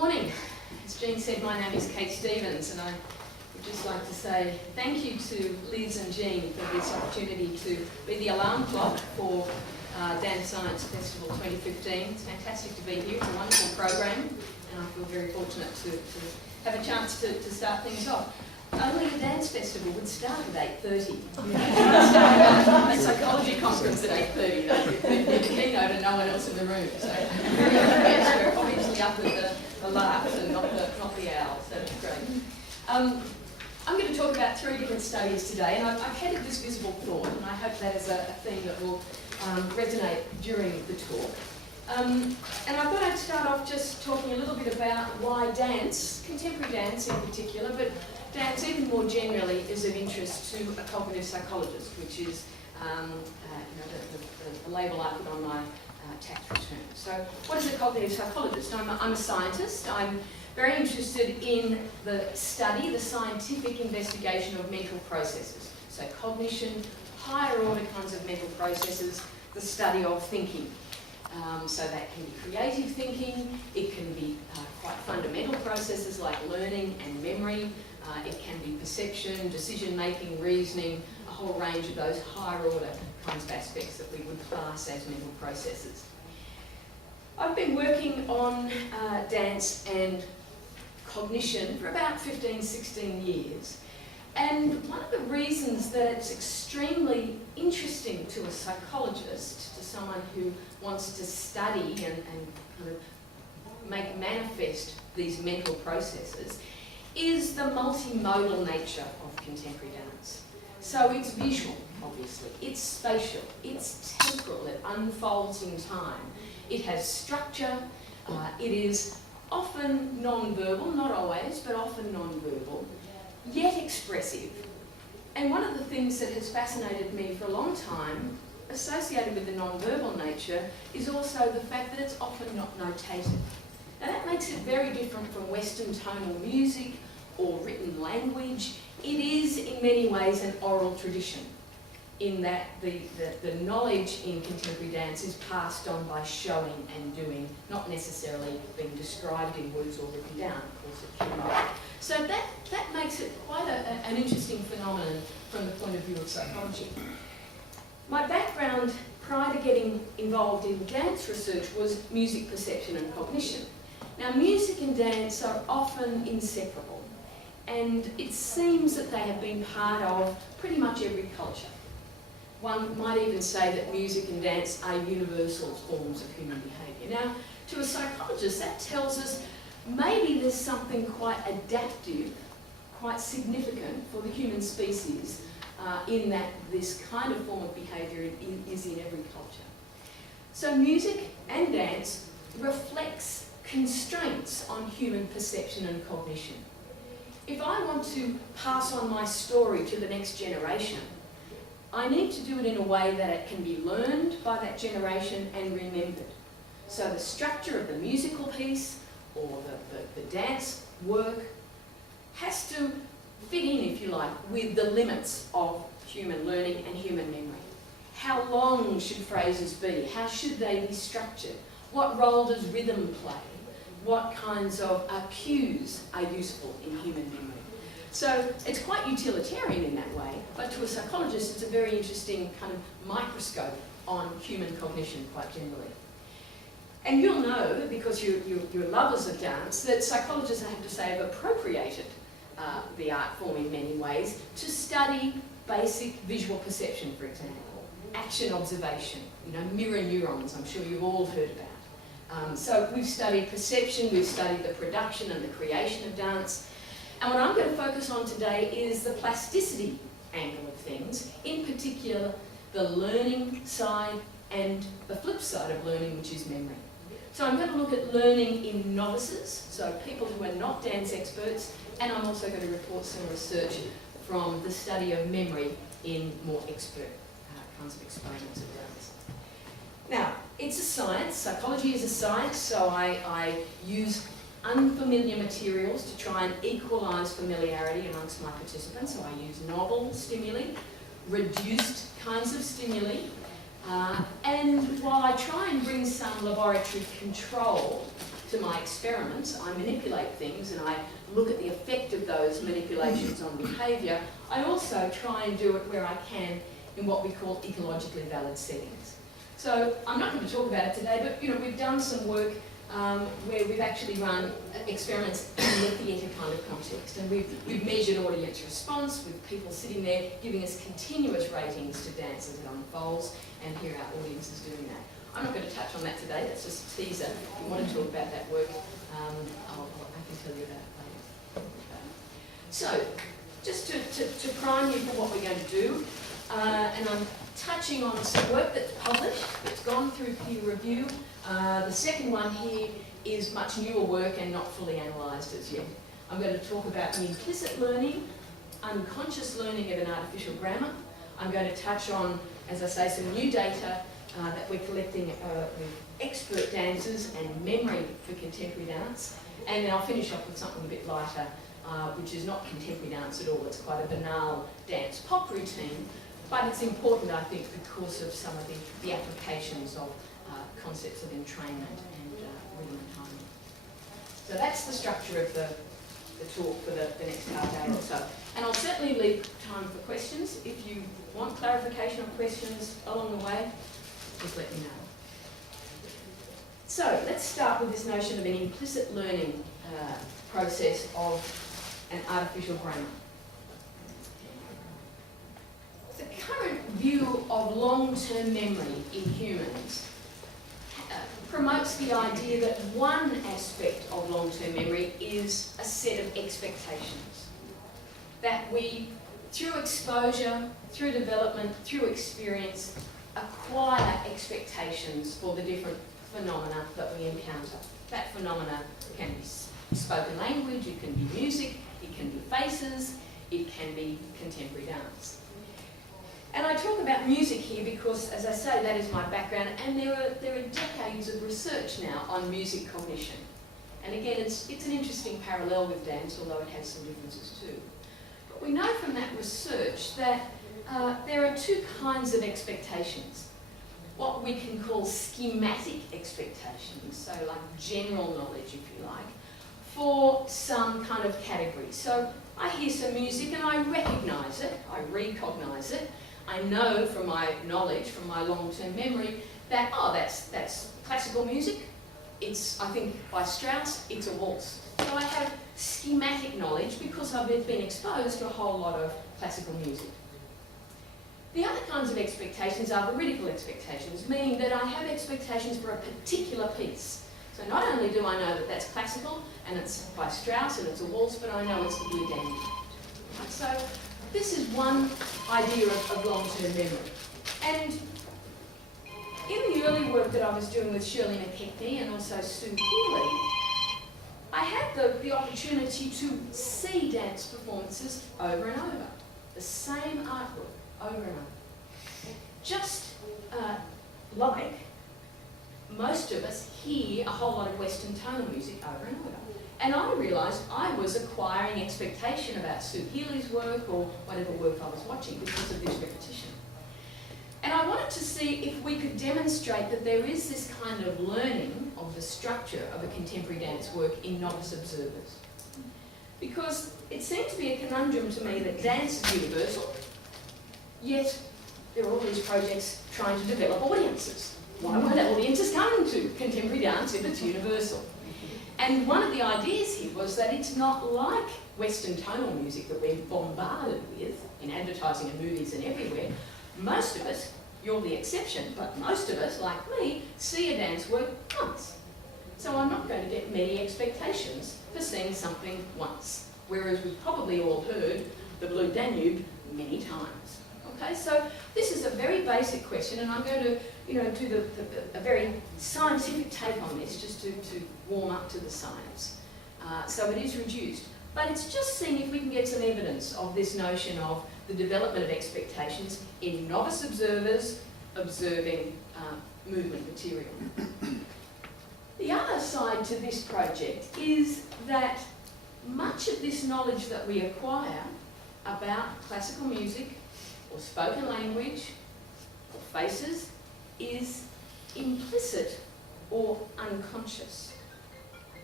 morning. As Jean said, my name is Kate Stevens, and I would just like to say thank you to Liz and Jean for this opportunity to be the alarm clock for DANscienCE Festival 2015. It's fantastic to be here. It's a wonderful program, and I feel very fortunate to have a chance to start things off. Only a dance festival would start at 8:30. A psychology conference at 8:30. The keynote and no one else in the room. So we're obviously up with the larks and not the owls. So that's great. I'm going to talk about 3 different studies today, and I've headed this visible thought, and I hope that is a theme that will resonate during the talk. And I thought I'd start off just talking a little bit about why dance, contemporary dance in particular, but dance even more generally is of interest to a cognitive psychologist, which is the label I put on my tax return. So what is a cognitive psychologist? I'm a scientist. I'm very interested in the study, the scientific investigation of mental processes. So cognition, higher order kinds of mental processes, the study of thinking. So that can be creative thinking, it can be quite fundamental processes like learning and memory, it can be perception, decision-making, reasoning, a whole range of those higher order kinds of aspects that we would class as mental processes. I've been working on dance and cognition for about 15, 16 years. And one of the reasons that it's extremely interesting to a psychologist, to someone who wants to study and kind of make manifest these mental processes, is the multimodal nature of contemporary dance. So it's visual, obviously, it's spatial, it's temporal, it unfolds in time, it has structure, it is often non-verbal, not always, but often non-verbal, yet expressive. And one of the things that has fascinated me for a long time, associated with the non-verbal nature, is also the fact that it's often not notated. Now that makes it very different from Western tonal music or written language. It is in many ways an oral tradition, in that the knowledge in contemporary dance is passed on by showing and doing, not necessarily being described in words or written down. Of course it can be. So that makes it quite an interesting phenomenon from the point of view of psychology. My background prior to getting involved in dance research was music perception and cognition. Now music and dance are often inseparable, and it seems that they have been part of pretty much every culture. One might even say that music and dance are universal forms of human behaviour. Now, to a psychologist, that tells us maybe there's something quite adaptive, quite significant for the human species in that this kind of form of behaviour is in every culture. So music and dance reflects constraints on human perception and cognition. If I want to pass on my story to the next generation, I need to do it in a way that it can be learned by that generation and remembered. So the structure of the musical piece or the dance work has to fit in, if you like, with the limits of human learning and human memory. How long should phrases be? How should they be structured? What role does rhythm play? What kinds of cues are useful in human memory? So it's quite utilitarian in that way, but to a psychologist it's a very interesting kind of microscope on human cognition quite generally. And you'll know, because you're lovers of dance, that psychologists, I have to say, have appropriated the art form in many ways to study basic visual perception, for example, action observation, mirror neurons, I'm sure you've all heard about. So we've studied perception, we've studied the production and the creation of dance, and what I'm going to focus on today is the plasticity angle of things, in particular the learning side and the flip side of learning, which is memory. So I'm going to look at learning in novices, so people who are not dance experts, and I'm also going to report some research from the study of memory in more expert kinds of exponents of dance. Now, it's a science, psychology is a science, so I use unfamiliar materials to try and equalise familiarity amongst my participants. So I use novel stimuli, reduced kinds of stimuli, and while I try and bring some laboratory control to my experiments, I manipulate things and I look at the effect of those manipulations on behaviour, I also try and do it where I can in what we call ecologically valid settings. So I'm not going to talk about it today, but we've done some work where we've actually run experiments in the theatre kind of context, and we've measured audience response with people sitting there giving us continuous ratings to dance as it unfolds, and here our audience is doing that. I'm not going to touch on that today, that's just a teaser. If you want to talk about that work, I can tell you about it later. So, just to prime you for what we're going to do, and I'm touching on some work that's published, it's gone through peer review. The second one here is much newer work and not fully analysed as yet. I'm going to talk about the implicit learning, unconscious learning of an artificial grammar. I'm going to touch on, as I say, some new data that we're collecting with expert dancers and memory for contemporary dance. And then I'll finish off with something a bit lighter, which is not contemporary dance at all. It's quite a banal dance pop routine, but it's important, I think, because of some of the applications of concepts of entrainment and rhythm and timing. So that's the structure of the talk for the next half day or so. And I'll certainly leave time for questions. If you want clarification or questions along the way, just let me know. So let's start with this notion of an implicit learning process of an artificial grammar. The current view of long-term memory in humans promotes the idea that one aspect of long-term memory is a set of expectations. That we, through exposure, through development, through experience, acquire expectations for the different phenomena that we encounter. That phenomena can be spoken language, it can be music, it can be faces, it can be contemporary dance. And I talk about music here because, as I say, that is my background, and there are decades of research now on music cognition. And again, it's an interesting parallel with dance, although it has some differences too. But we know from that research that there are two kinds of expectations. What we can call schematic expectations, so like general knowledge, if you like, for some kind of category. So I hear some music and I recognise it, I recognise it. I know from my knowledge, from my long-term memory, that, oh, that's classical music. It's, I think, by Strauss, it's a waltz. So I have schematic knowledge because I've been exposed to a whole lot of classical music. The other kinds of expectations are veridical expectations, meaning that I have expectations for a particular piece. So not only do I know that that's classical, and it's by Strauss, and it's a waltz, but I know it's the Blue Danube. Right, so this is one idea of long-term memory. And in the early work that I was doing with Shirley McKechnie and also Sue Healy, I had the opportunity to see dance performances over and over. The same artwork over and over. Just like most of us hear a whole lot of Western tonal music over and over. And I realised I was acquiring expectation about Sue Healy's work or whatever work I was watching because of this repetition. And I wanted to see if we could demonstrate that there is this kind of learning of the structure of a contemporary dance work in novice observers. Because it seemed to be a conundrum to me that dance is universal, yet there are all these projects trying to develop audiences. Why won't audiences come to contemporary dance if it's universal? And one of the ideas here was that it's not like Western tonal music that we're bombarded with in advertising and movies and everywhere. Most of us, you're the exception, but most of us, like me, see a dance work once. So I'm not going to get many expectations for seeing something once, whereas we've probably all heard the Blue Danube many times. Okay, so this is a very basic question, and I'm going to, do a very scientific take on this, just to warm up to the science. So it is reduced, but it's just seeing if we can get some evidence of this notion of the development of expectations in novice observers observing movement material. The other side to this project is that much of this knowledge that we acquire about classical music or spoken language or faces is implicit or unconscious.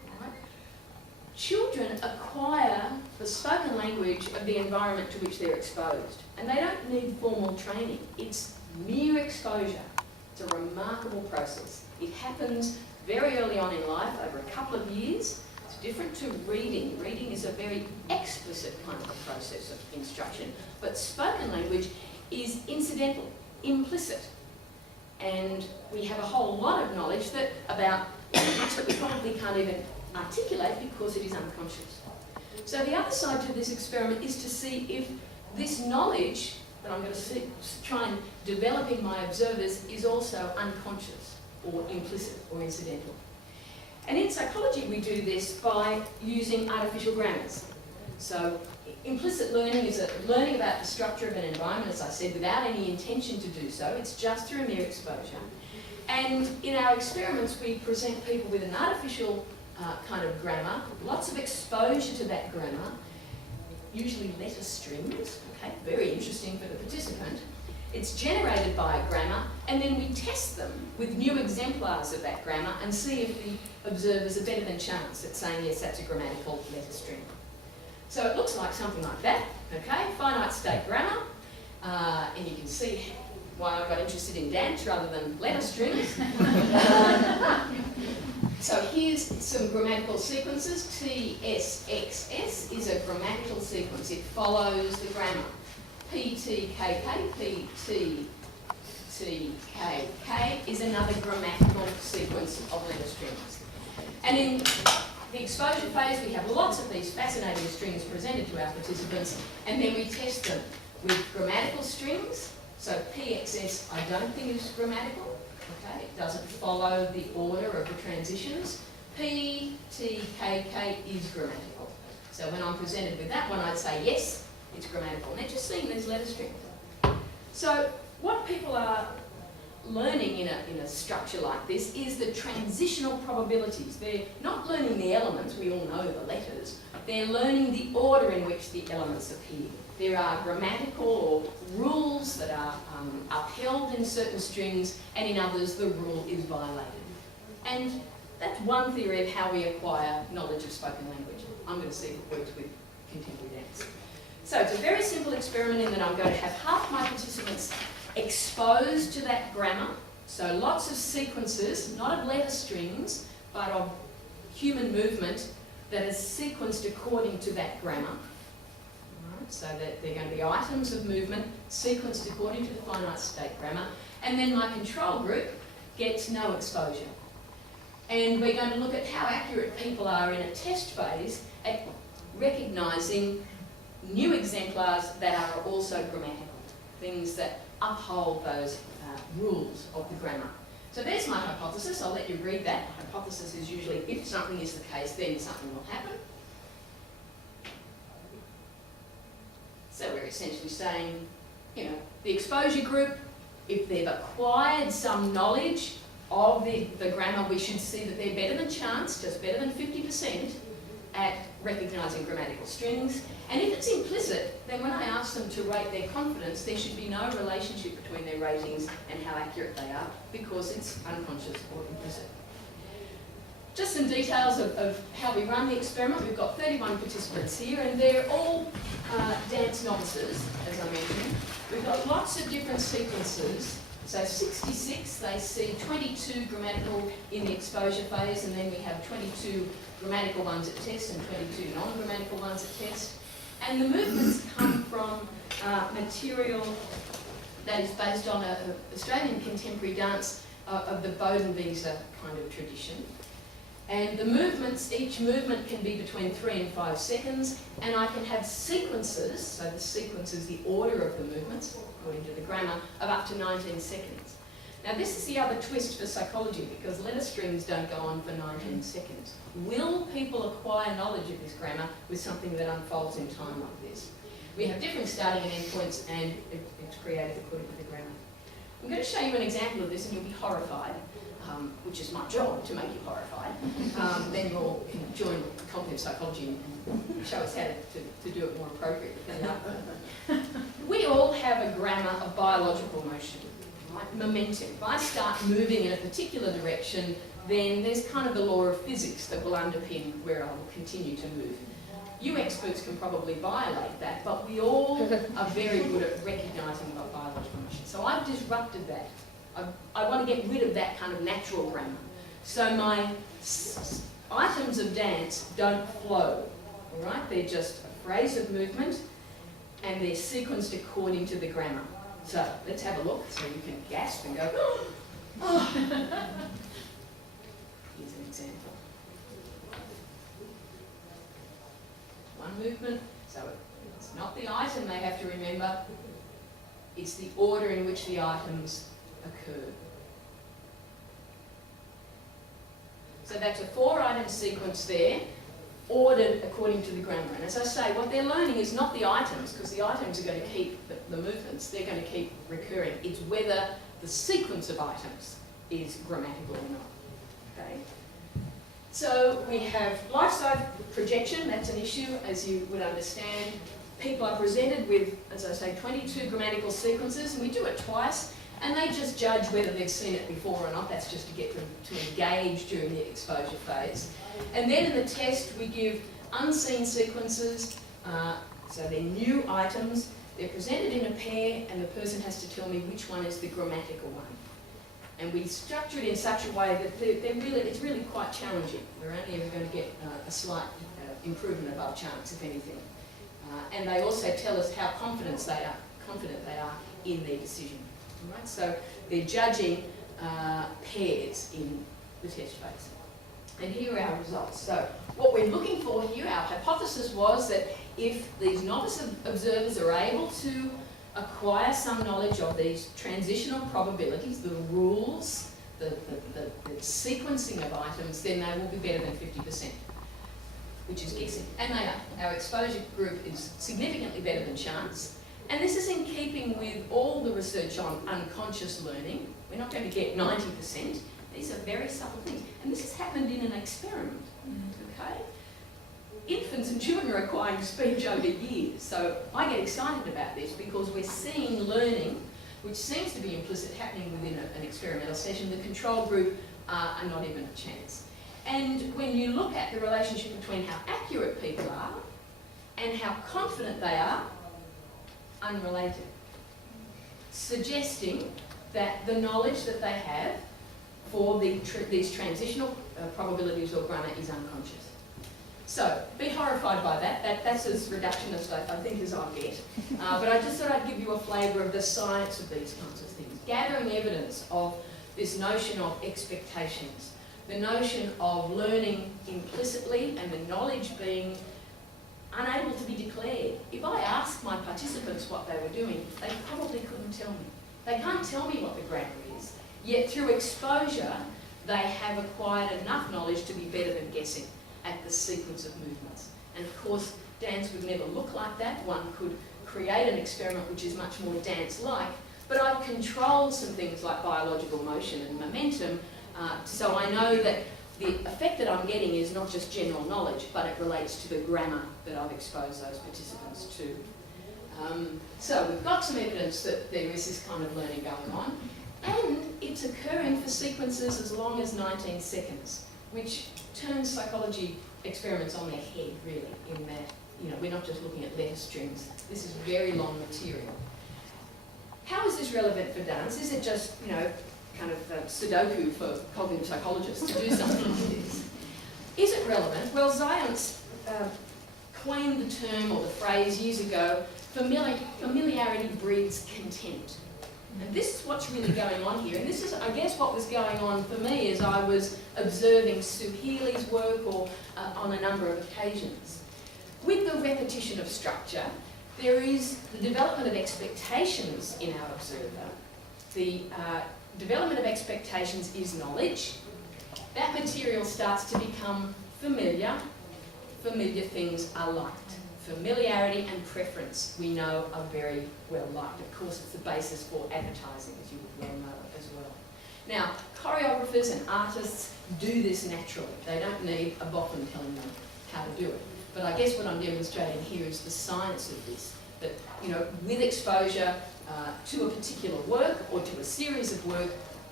children acquire the spoken language of the environment to which they're exposed. And they don't need formal training. It's mere exposure. It's a remarkable process. It happens very early on in life, over a couple of years. It's different to reading. Reading is a very explicit kind of a process of instruction. But spoken language is incidental, implicit. And we have a whole lot of knowledge about which that we probably can't even articulate because it is unconscious. So the other side to this experiment is to see if this knowledge that I'm going to try and develop in my observers is also unconscious or implicit or incidental. And in psychology we do this by using artificial grammars. So implicit learning is learning about the structure of an environment, as I said, without any intention to do so. It's just through mere exposure. And in our experiments we present people with an artificial kind of grammar, lots of exposure to that grammar, usually letter strings, okay, very interesting for the participant. It's generated by a grammar, and then we test them with new exemplars of that grammar and see if the observers are better than chance at saying, yes, that's a grammatical letter string. So it looks like something like that, okay, finite state grammar, and you can see why I got interested in dance rather than letter strings. So here's some grammatical sequences. TSXS is a grammatical sequence. It follows the grammar. PTKK, PTTKK is another grammatical sequence of letter strings. And in the exposure phase, we have lots of these fascinating strings presented to our participants, and then we test them with grammatical strings. So PXS I don't think is grammatical. Okay, it doesn't follow the order of the transitions. PTKK is grammatical. So when I'm presented with that one, I'd say yes, it's grammatical. And they're just seeing these letter strings. So what people are learning in a structure like this is the transitional probabilities. They're not learning the elements, we all know the letters. They're learning the order in which the elements appear. There are grammatical or rules that are upheld in certain strings, and in others the rule is violated. And that's one theory of how we acquire knowledge of spoken language. I'm going to see if it works with contemporary dance. So it's a very simple experiment in that I'm going to have half my participants exposed to that grammar, so lots of sequences, not of letter strings, but of human movement that is sequenced according to that grammar. So that they're going to be items of movement sequenced according to the finite state grammar, and then my control group gets no exposure. And we're going to look at how accurate people are in a test phase at recognising new exemplars that are also grammatical, things that uphold those rules of the grammar. So there's my hypothesis. I'll let you read that. Hypothesis is usually if something is the case, then something will happen. So we're essentially saying, the exposure group, if they've acquired some knowledge of the grammar, we should see that they're better than chance, just better than 50% at recognising grammatical strings. And if it's implicit, then when I ask them to rate their confidence, there should be no relationship between their ratings and how accurate they are, because it's unconscious or implicit. Just some details of how we run the experiment. We've got 31 participants here, and they're all dance novices, as I mentioned. We've got lots of different sequences. So 66, they see 22 grammatical in the exposure phase, and then we have 22 grammatical ones at test and 22 non-grammatical ones at test. And the movements come from material that is based on an Australian contemporary dance of the Bodenwieser kind of tradition. And the movements, each movement can be between 3 and 5 seconds, and I can have sequences, so the sequence is the order of the movements, according to the grammar, of up to 19 seconds. Now this is the other twist for psychology, because letter strings don't go on for 19 seconds. Will people acquire knowledge of this grammar with something that unfolds in time like this? We have different starting and end points, and it's created according to the grammar. I'm going to show you an example of this, and you'll be horrified. Which is my job, to make you horrified. Then you'll join cognitive psychology and show us how to do it more appropriately. We all have a grammar of biological motion, right? Momentum. If I start moving in a particular direction, then there's kind of the law of physics that will underpin where I will continue to move. You experts can probably violate that, but we all are very good at recognising what biological motion. So I've disrupted that. I want to get rid of that kind of natural grammar. So my items of dance don't flow, all right? They're just a phrase of movement, and they're sequenced according to the grammar. So let's have a look so you can gasp and go, oh. Here's an example. One movement, so it's not the item they have to remember, it's the order in which the items occur. So that's a 4-item sequence there, ordered according to the grammar. And as I say, what they're learning is not the items, because the items are going to keep the movements, they're going to keep recurring. It's whether the sequence of items is grammatical or not. Okay? So we have life-size projection, that's an issue, as you would understand. People are presented with, as I say, 22 grammatical sequences, and we do it twice, and they just judge whether they've seen it before or not. That's just to get them to engage during the exposure phase. And then in the test, we give unseen sequences, so they're new items. They're presented in a pair, and the person has to tell me which one is the grammatical one. And we structure it in such a way that it's really quite challenging. We're only ever going to get a slight improvement above chance, if anything. And they also tell us how confident they are in their decision. Right? So they're judging pairs in the test phase. And here are our results. So what we're looking for here, our hypothesis was that if these novice observers are able to acquire some knowledge of these transitional probabilities, the rules, the sequencing of items, then they will be better than 50%, which is guessing. And they are. Our exposure group is significantly better than chance. And this is in keeping with all the research on unconscious learning. We're not going to get 90%. These are very subtle things. And this has happened in an experiment, okay? Infants and children are acquiring speech over years. So I get excited about this because we're seeing learning, which seems to be implicit, happening within an experimental session. The control group are not even a chance. And when you look at the relationship between how accurate people are and how confident they are, unrelated, suggesting that the knowledge that they have for these transitional probabilities or grammar is unconscious. So, be horrified by that. That's as reductionist, I think, as I'll get. But I just thought I'd give you a flavour of the science of these kinds of things. Gathering evidence of this notion of expectations, the notion of learning implicitly and the knowledge being unable to be declared. If I asked my participants what they were doing, they probably couldn't tell me. They can't tell me what the grammar is, yet through exposure, they have acquired enough knowledge to be better than guessing at the sequence of movements. And of course, dance would never look like that. One could create an experiment which is much more dance-like, but I've controlled some things like biological motion and momentum, so I know that the effect that I'm getting is not just general knowledge, but it relates to the grammar that I've exposed those participants to. So we've got some evidence that there is this kind of learning going on, and it's occurring for sequences as long as 19 seconds, which turns psychology experiments on their head, really, in that, we're not just looking at letter strings. This is very long material. How is this relevant for dance? Is it just, kind of Sudoku for cognitive psychologists to do something like this? Is it relevant? Well, Zions coined the term or the phrase years ago, familiarity breeds contempt. And this is what's really going on here. And this is, I guess, what was going on for me as I was observing Sue Healy's work or on a number of occasions. With the repetition of structure, there is the development of expectations in our observer. The development of expectations is knowledge. That material starts to become familiar. Familiar things are liked. Familiarity and preference, we know, are very well liked. Of course, it's the basis for advertising, as you would well know as well. Now, choreographers and artists do this naturally. They don't need a boffin telling them how to do it. But I guess what I'm demonstrating here is the science of this, that, with exposure to a particular work or to a series of work,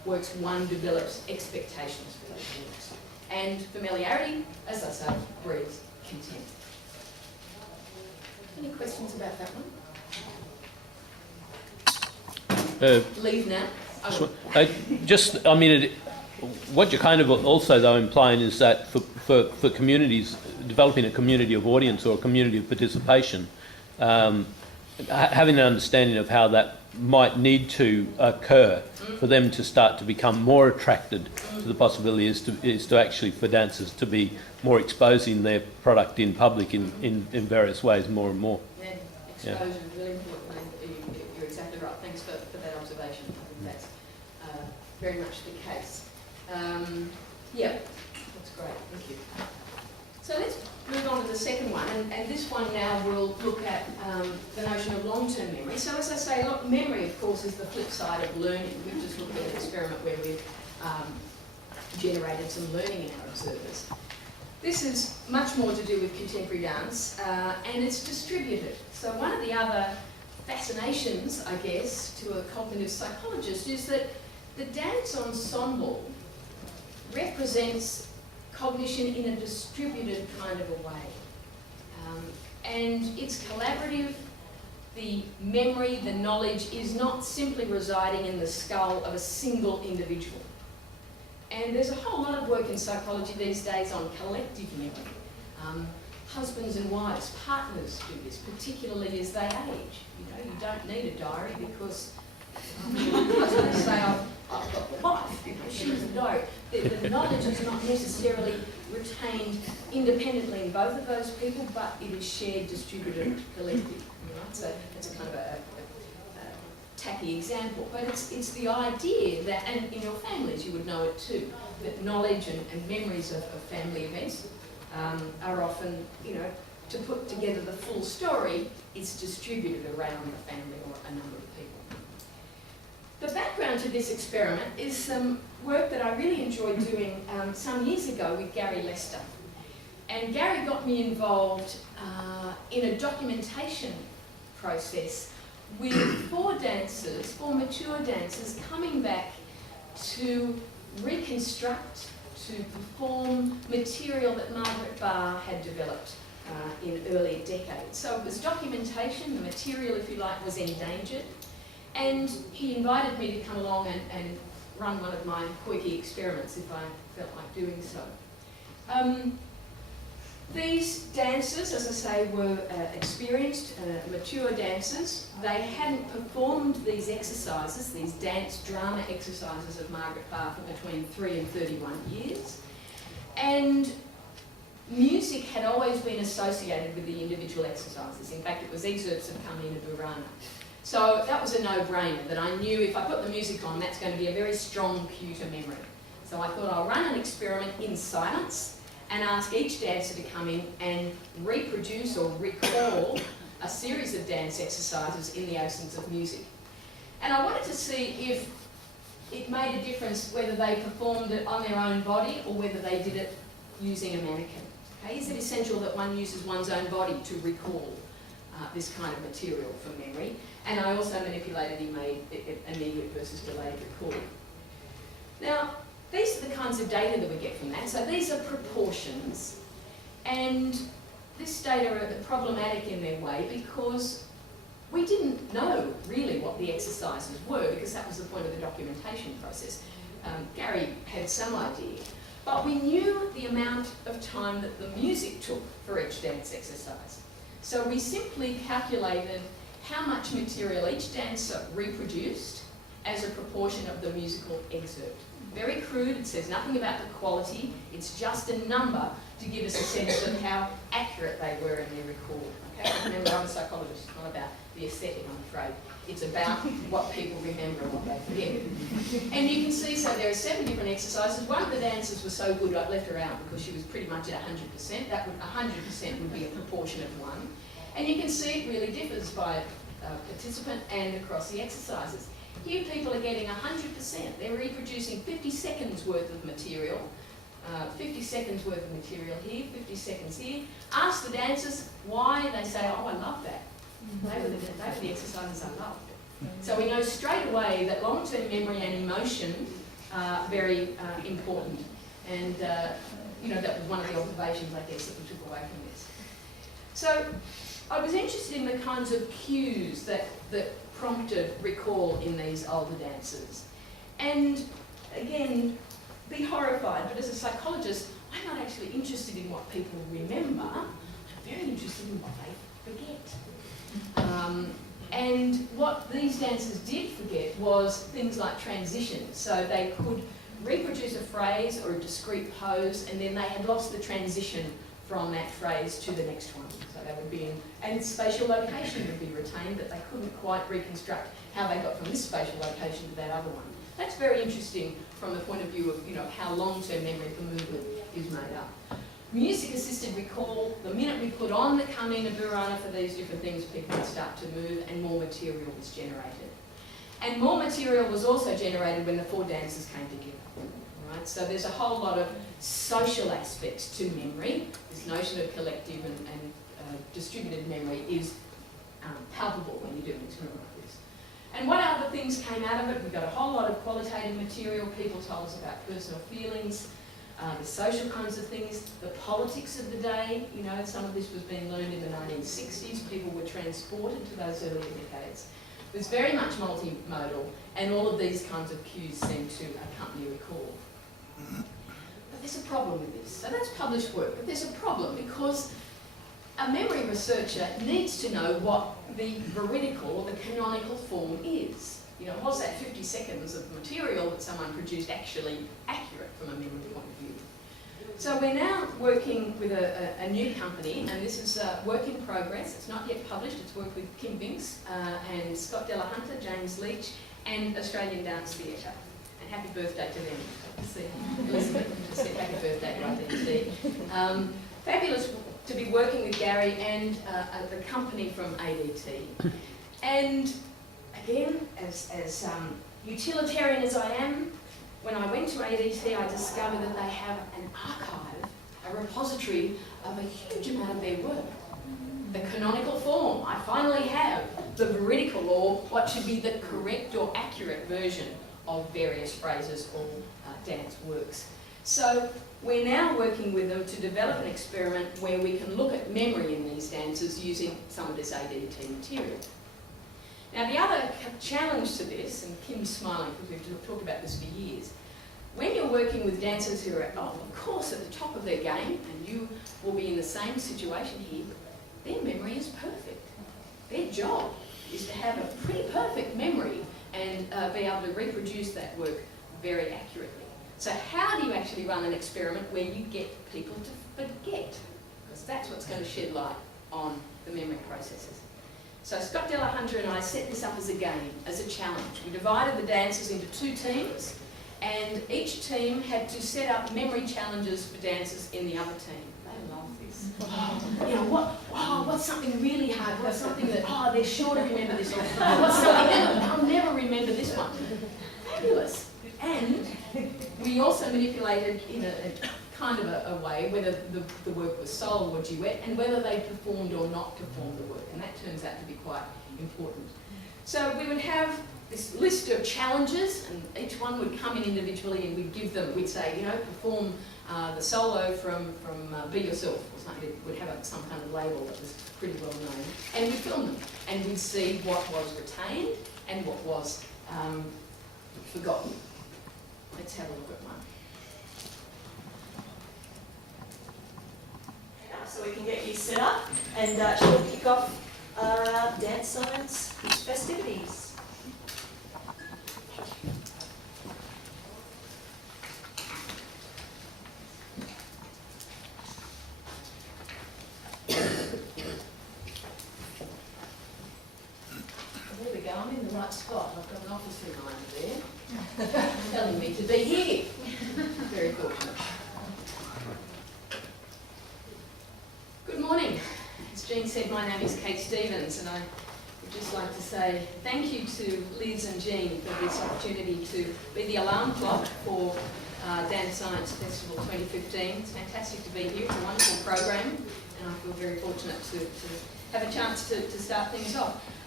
works one develops expectations for those works. And familiarity, as I say, breeds contempt. Any questions about that one? Leave now. What you're kind of also though implying is that for communities, developing a community of audience or a community of participation, having an understanding of how that might need to occur for them to start to become more attracted to the possibility is to actually for dancers to be more exposing their product in public in various ways more and more. Yeah, exposure is really important. You're exactly right. Thanks for that observation. I think that's very much the case. Yeah, that's great. Thank you. So let's move on to the second one, and this one now will look at the notion of long-term memory. So as I say, look, memory, of course, is the flip side of learning. We've just looked at an experiment where we've generated some learning in our observers. This is much more to do with contemporary dance, and it's distributed. So one of the other fascinations, I guess, to a cognitive psychologist is that the dance ensemble represents cognition in a distributed kind of a way. And it's collaborative. The memory, the knowledge is not simply residing in the skull of a single individual. And there's a whole lot of work in psychology these days on collective memory. Husbands and wives, partners do this, particularly as they age. You know, you don't need a diary because husbands say, I've got the wife, you know, she's a diary. The knowledge is not necessarily retained independently in both of those people, but it is shared, distributed, collective. Right? So it's a kind of a tacky example, but it's the idea that, and in your families you would know it too, that knowledge and memories of family events are often, you know, to put together the full story, it's distributed around the family or a number of people. The background to this experiment is some work that I really enjoyed doing some years ago with Gary Lester. And Gary got me involved in a documentation process with four mature dancers coming back to reconstruct, to perform material that Margaret Barr had developed in earlier decades. So it was documentation, the material, if you like, was endangered. And he invited me to come along and run one of my quirky experiments if I felt like doing so. These dancers, as I say, were experienced, mature dancers. They hadn't performed these exercises, these dance drama exercises of Margaret Barr for between 3 and 31 years. And music had always been associated with the individual exercises. In fact, it was excerpts of Carmina Burana. So that was a no-brainer, that I knew if I put the music on, that's going to be a very strong cue to memory. So I thought I'll run an experiment in silence and ask each dancer to come in and reproduce or recall a series of dance exercises in the absence of music. And I wanted to see if it made a difference whether they performed it on their own body or whether they did it using a mannequin. Okay? Is it essential that one uses one's own body to recall this kind of material from memory? And I also manipulated immediate versus delayed recall. Now, these are the kinds of data that we get from that. So these are proportions, and this data are problematic in their way because we didn't know really what the exercises were because that was the point of the documentation process. Gary had some idea, but we knew the amount of time that the music took for each dance exercise. So we simply calculated how much material each dancer reproduced as a proportion of the musical excerpt. Very crude, it says nothing about the quality, it's just a number to give us a sense of how accurate they were in their recall. Okay? Remember, I'm a psychologist, it's not about the aesthetic, I'm afraid. It's about what people remember and what they forget. And you can see, so there are 7 different exercises. One of the dancers was so good I've left her out because she was pretty much at 100%. That would 100% would be a proportion of 1. And you can see it really differs by participant and across the exercises. Here people are getting 100%. They're reproducing 50 seconds worth of material. 50 seconds worth of material here, 50 seconds here. Ask the dancers why, they say, oh, I love that. They were the exercises I loved. So we know straight away that long-term memory and emotion very important. And, you know, that was one of the observations, I guess, that we took away from this. So I was interested in the kinds of cues that prompted recall in these older dancers. And again, be horrified, but as a psychologist, I'm not actually interested in what people remember. I'm very interested in what they forget. And what these dancers did forget was things like transitions. So they could reproduce a phrase or a discrete pose, and then they had lost the transition from that phrase to the next one. So they would be in, and spatial location would be retained, but they couldn't quite reconstruct how they got from this spatial location to that other one. That's very interesting from the point of view of, you know, how long-term memory for movement is made up. Music-assisted recall, the minute we put on the Carmina Burana for these different things, people would start to move and more material was generated. And more material was also generated when the four dancers came together. Right? So there's a whole lot of social aspects to memory. This notion of collective and distributed memory is palpable when you're doing an experiment like this. And what other things came out of it? We got a whole lot of qualitative material. People told us about personal feelings, the social kinds of things, the politics of the day. You know, some of this was being learned in the 1960s. People were transported to those earlier decades. It was very much multimodal, and all of these kinds of cues seem to accompany recall. But there's a problem with this. So that's published work, but there's a problem because a memory researcher needs to know what the veridical or the canonical form is. You know, was that 50 seconds of material that someone produced actually accurate from a memory point of view? So we're now working with a new company, and this is work in progress. It's not yet published. It's work with Kim Binks and Scott Delahunter, James Leach, and Australian Dance Theatre. And happy birthday to them. See, Elizabeth just said happy birthday right there, see. Fabulous to be working with Gary and the company from ADT. And again, as utilitarian as I am, when I went to ADT, I discovered that they have an archive, a repository of a huge amount of their work. The canonical form, I finally have the veridical, or what should be the correct or accurate version of various phrases or dance works. So we're now working with them to develop an experiment where we can look at memory in these dances using some of this ADT material. Now the other challenge to this, and Kim's smiling because we've talked about this for years, when you're working with dancers who are, of course, at the top of their game, and you will be in the same situation here, their memory is perfect. Their job is to have a pretty perfect memory and be able to reproduce that work very accurately. So how do you actually run an experiment where you get people to forget? Because that's what's going to shed light on the memory processes. So Scott Delahunter and I set this up as a game, as a challenge. We divided the dancers into two teams, and each team had to set up memory challenges for dancers in the other team. They love this. You know, what's something really hard? What's something that, they're sure to remember this one. What's something that they'll never remember this one? Fabulous. And we also manipulated in a kind of a way whether the work was solo or duet, and whether they performed or not performed the work, and that turns out to be quite important. So we would have this list of challenges, and each one would come in individually, and we'd say, you know, perform the solo from Be Yourself, or something. It would have some kind of label that was pretty well known, and we'd film them, and we'd see what was retained and what was forgotten. Let's have a look at one. So we can get you set up, and she'll kick off Dance Science festivities. There we go, I'm in the right spot. I've got an office reminder there telling me to be here. Very fortunate. Good morning. As Jean said, my name is Kate Stevens, and I would just like to say thank you to Liz and Jean for this opportunity to be the alarm clock for DANscienCE Festival 2015. It's fantastic to be here. It's a wonderful program, and I feel very fortunate to have a chance to start things off.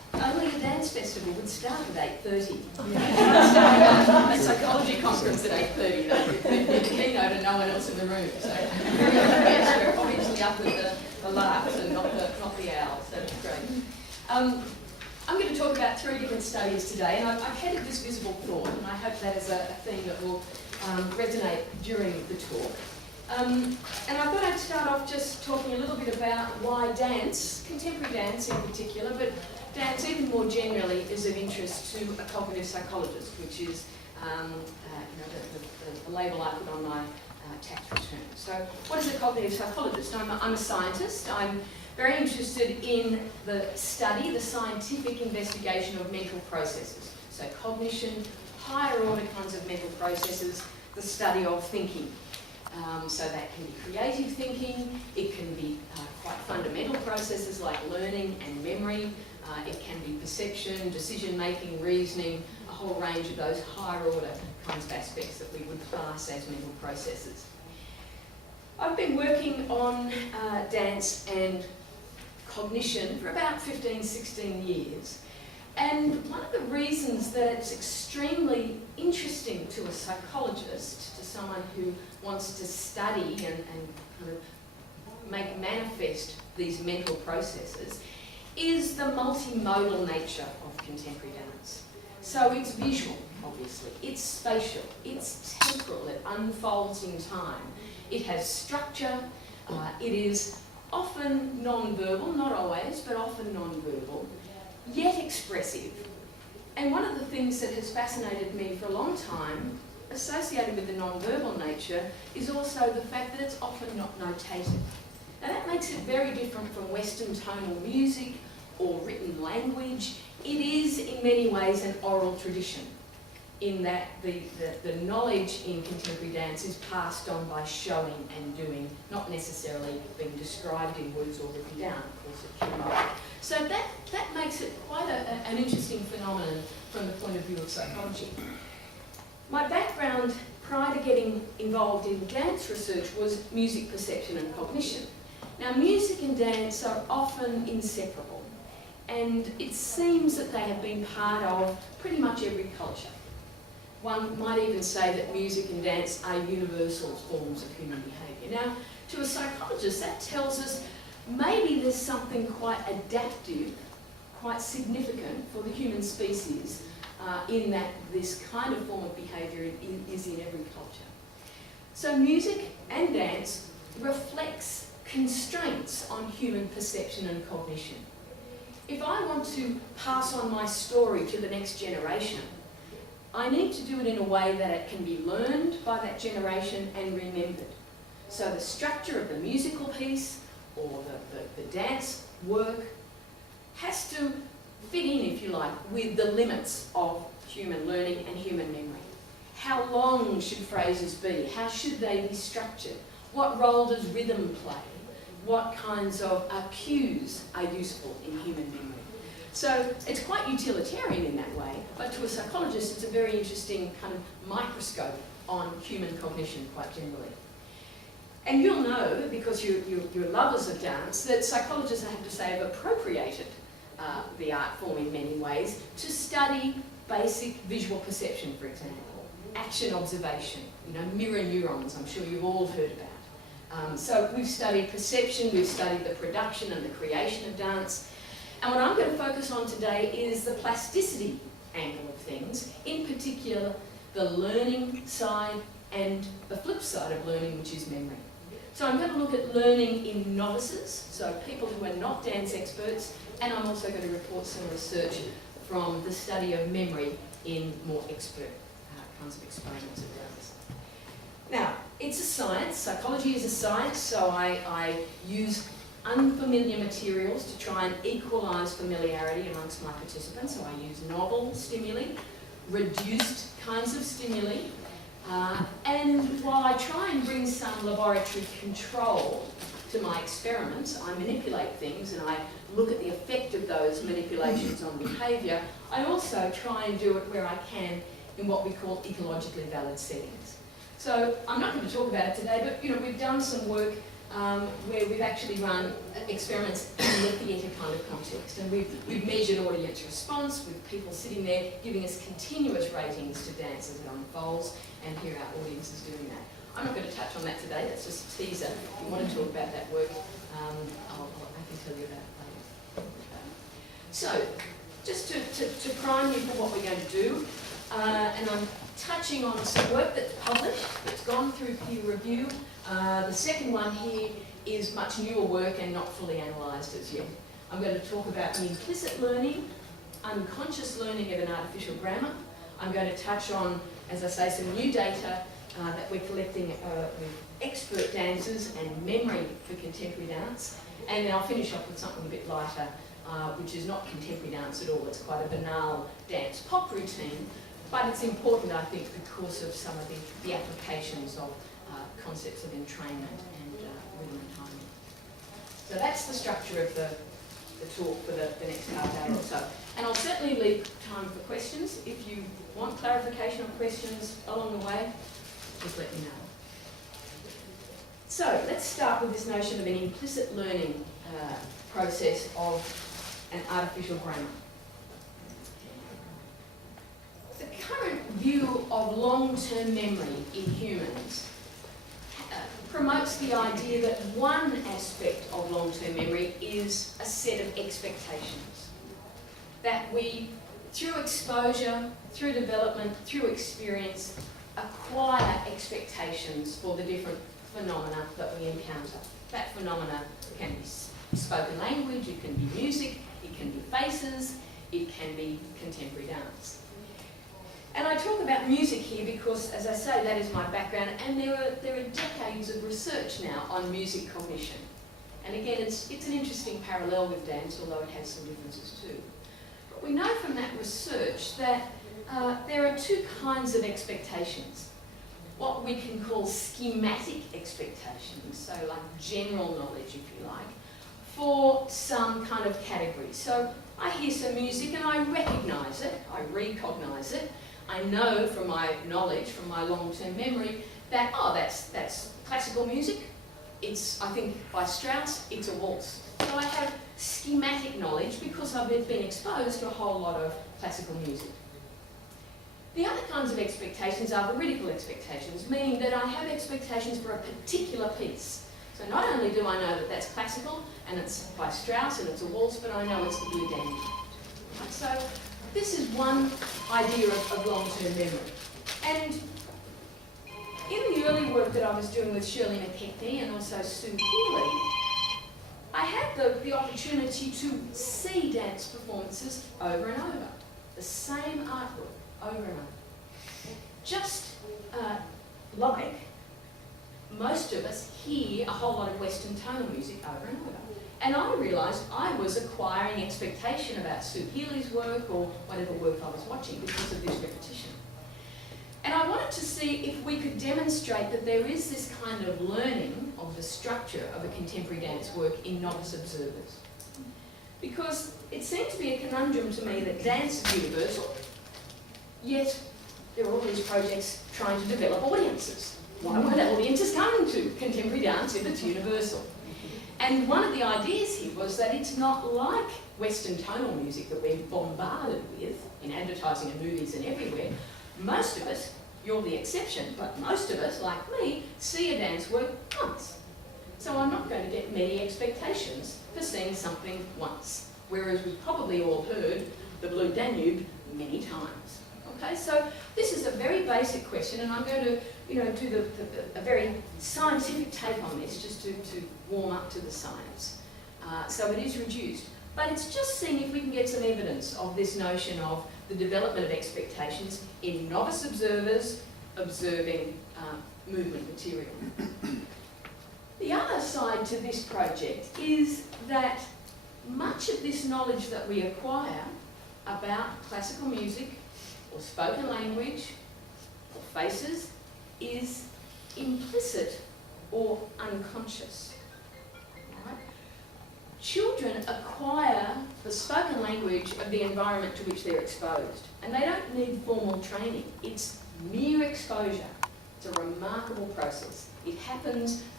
only a dance festival would start at 8:30. A psychology conference at 8:30. The keynote and no one else in the room. So we're obviously up with the larks and not the owls. So that's great. I'm going to talk about 3 different studies today, and I've headed this visible thought, and I hope that is a theme that will resonate during the talk. And I thought I'd start off just talking a little bit about why dance, contemporary dance in particular, but dance even more generally, is of interest to a cognitive psychologist, which is the label I put on my tax return. So what is a cognitive psychologist? I'm a scientist. I'm very interested in the study, the scientific investigation of mental processes. So cognition, higher order kinds of mental processes, the study of thinking. So that can be creative thinking, it can be quite fundamental processes like learning and memory, it can be perception, decision-making, reasoning, a whole range of those higher order kinds of aspects that we would class as mental processes. I've been working on dance and cognition for about 15, 16 years. And one of the reasons that it's extremely interesting to a psychologist, to someone who wants to study and kind of make manifest these mental processes, is the multimodal nature of contemporary dance. So it's visual, obviously, it's spatial, it's temporal, it unfolds in time, it has structure, it is often non-verbal, not always, but often non-verbal, yet expressive. And one of the things that has fascinated me for a long time, associated with the non-verbal nature, is also the fact that it's often not notated. Now that makes it very different from Western tonal music or written language. It is in many ways an oral tradition, in that the knowledge in contemporary dance is passed on by showing and doing, not necessarily being described in words or written down. Of course it can be. So that makes it quite an interesting phenomenon from the point of view of psychology. My background prior to getting involved in dance research was music perception and cognition. Now music and dance are often inseparable, and it seems that they have been part of pretty much every culture. One might even say that music and dance are universal forms of human behaviour. Now, to a psychologist, that tells us maybe there's something quite adaptive, quite significant for the human species in that this kind of form of behaviour is in every culture. So music and dance reflects constraints on human perception and cognition. If I want to pass on my story to the next generation, I need to do it in a way that it can be learned by that generation and remembered. So the structure of the musical piece or the dance work has to fit in, if you like, with the limits of human learning and human memory. How long should phrases be? How should they be structured? What role does rhythm play? What kinds of cues are useful in human memory? So it's quite utilitarian in that way, but to a psychologist it's a very interesting kind of microscope on human cognition quite generally. And you'll know, because you're lovers of dance, that psychologists, I have to say, have appropriated the art form in many ways to study basic visual perception, for example, action observation, mirror neurons, I'm sure you've all heard about. So we've studied perception, we've studied the production and the creation of dance, and what I'm going to focus on today is the plasticity angle of things, in particular the learning side and the flip side of learning, which is memory. So I'm going to look at learning in novices, so people who are not dance experts, and I'm also going to report some research from the study of memory in more expert kinds of experiments of dance. Now, it's a science, psychology is a science, so I use unfamiliar materials to try and equalise familiarity amongst my participants, so I use novel stimuli, reduced kinds of stimuli, and while I try and bring some laboratory control to my experiments, I manipulate things and I look at the effect of those manipulations on behaviour, I also try and do it where I can in what we call ecologically valid settings. So I'm not going to talk about it today, but we've done some work where we've actually run experiments in the theatre kind of context, and we've measured audience response with people sitting there giving us continuous ratings to dance as it unfolds, and here our audience is doing that. I'm not going to touch on that today, that's just a teaser. If you want to talk about that work, I can tell you about it later. So, just to prime you for what we're going to do, and I'm touching on some work that's published, that's gone through peer review. The second one here is much newer work and not fully analysed as yet. I'm going to talk about the implicit learning, unconscious learning of an artificial grammar. I'm going to touch on, as I say, some new data that we're collecting with expert dancers and memory for contemporary dance. And then I'll finish off with something a bit lighter, which is not contemporary dance at all. It's quite a banal dance pop routine, but it's important, I think, because of some of the applications of concepts of entrainment and rhythm and timing. So that's the structure of the talk for the next half hour or so. And I'll certainly leave time for questions. If you want clarification or questions along the way, just let me know. So let's start with this notion of an implicit learning process of an artificial grammar. The current view of long-term memory in humans promotes the idea that one aspect of long-term memory is a set of expectations. That we, through exposure, through development, through experience, acquire expectations for the different phenomena that we encounter. That phenomena can be spoken language, it can be music, it can be faces, it can be contemporary dance. And I talk about music here because, as I say, that is my background, and there are decades of research now on music cognition. And again, it's an interesting parallel with dance, although it has some differences too. But we know from that research that there are two kinds of expectations. What we can call schematic expectations, so like general knowledge, if you like, for some kind of category. So I hear some music and I recognise it, I recognise it. I know from my knowledge, from my long-term memory, that, oh, that's classical music. It's, I think, by Strauss, it's a waltz. So I have schematic knowledge because I've been exposed to a whole lot of classical music. The other kinds of expectations are veridical expectations, meaning that I have expectations for a particular piece. So not only do I know that that's classical, and it's by Strauss, and it's a waltz, but I know it's the Blue Danube. Right? So this is one idea of long-term memory. And in the early work that I was doing with Shirley McKechnie and also Sue Healy, I had the opportunity to see dance performances over and over. The same artwork over and over. Just like most of us hear a whole lot of Western tonal music over and over. And I realised I was acquiring expectation about Sue Healy's work or whatever work I was watching because of this repetition. And I wanted to see if we could demonstrate that there is this kind of learning of the structure of a contemporary dance work in novice observers. Because it seemed to be a conundrum to me that dance is universal, yet there are all these projects trying to develop audiences. Why won't audiences come to contemporary dance if it's universal? And one of the ideas here was that it's not like Western tonal music that we're bombarded with in advertising and movies and everywhere. Most of us, you're the exception, but most of us, like me, see a dance work once. So I'm not going to get many expectations for seeing something once, whereas we've probably all heard the Blue Danube many times. Okay, so this is a very basic question, and I'm going to, do a very scientific take on this, just to warm up to the science. So it is reduced, but it's just seeing if we can get some evidence of this notion of the development of expectations in novice observers observing movement material. The other side to this project is that much of this knowledge that we acquire about classical music or spoken language or faces is implicit or unconscious. Right? Children acquire the spoken language of the environment to which they're exposed, and they don't need formal training. It's mere exposure. It's a remarkable process. It happens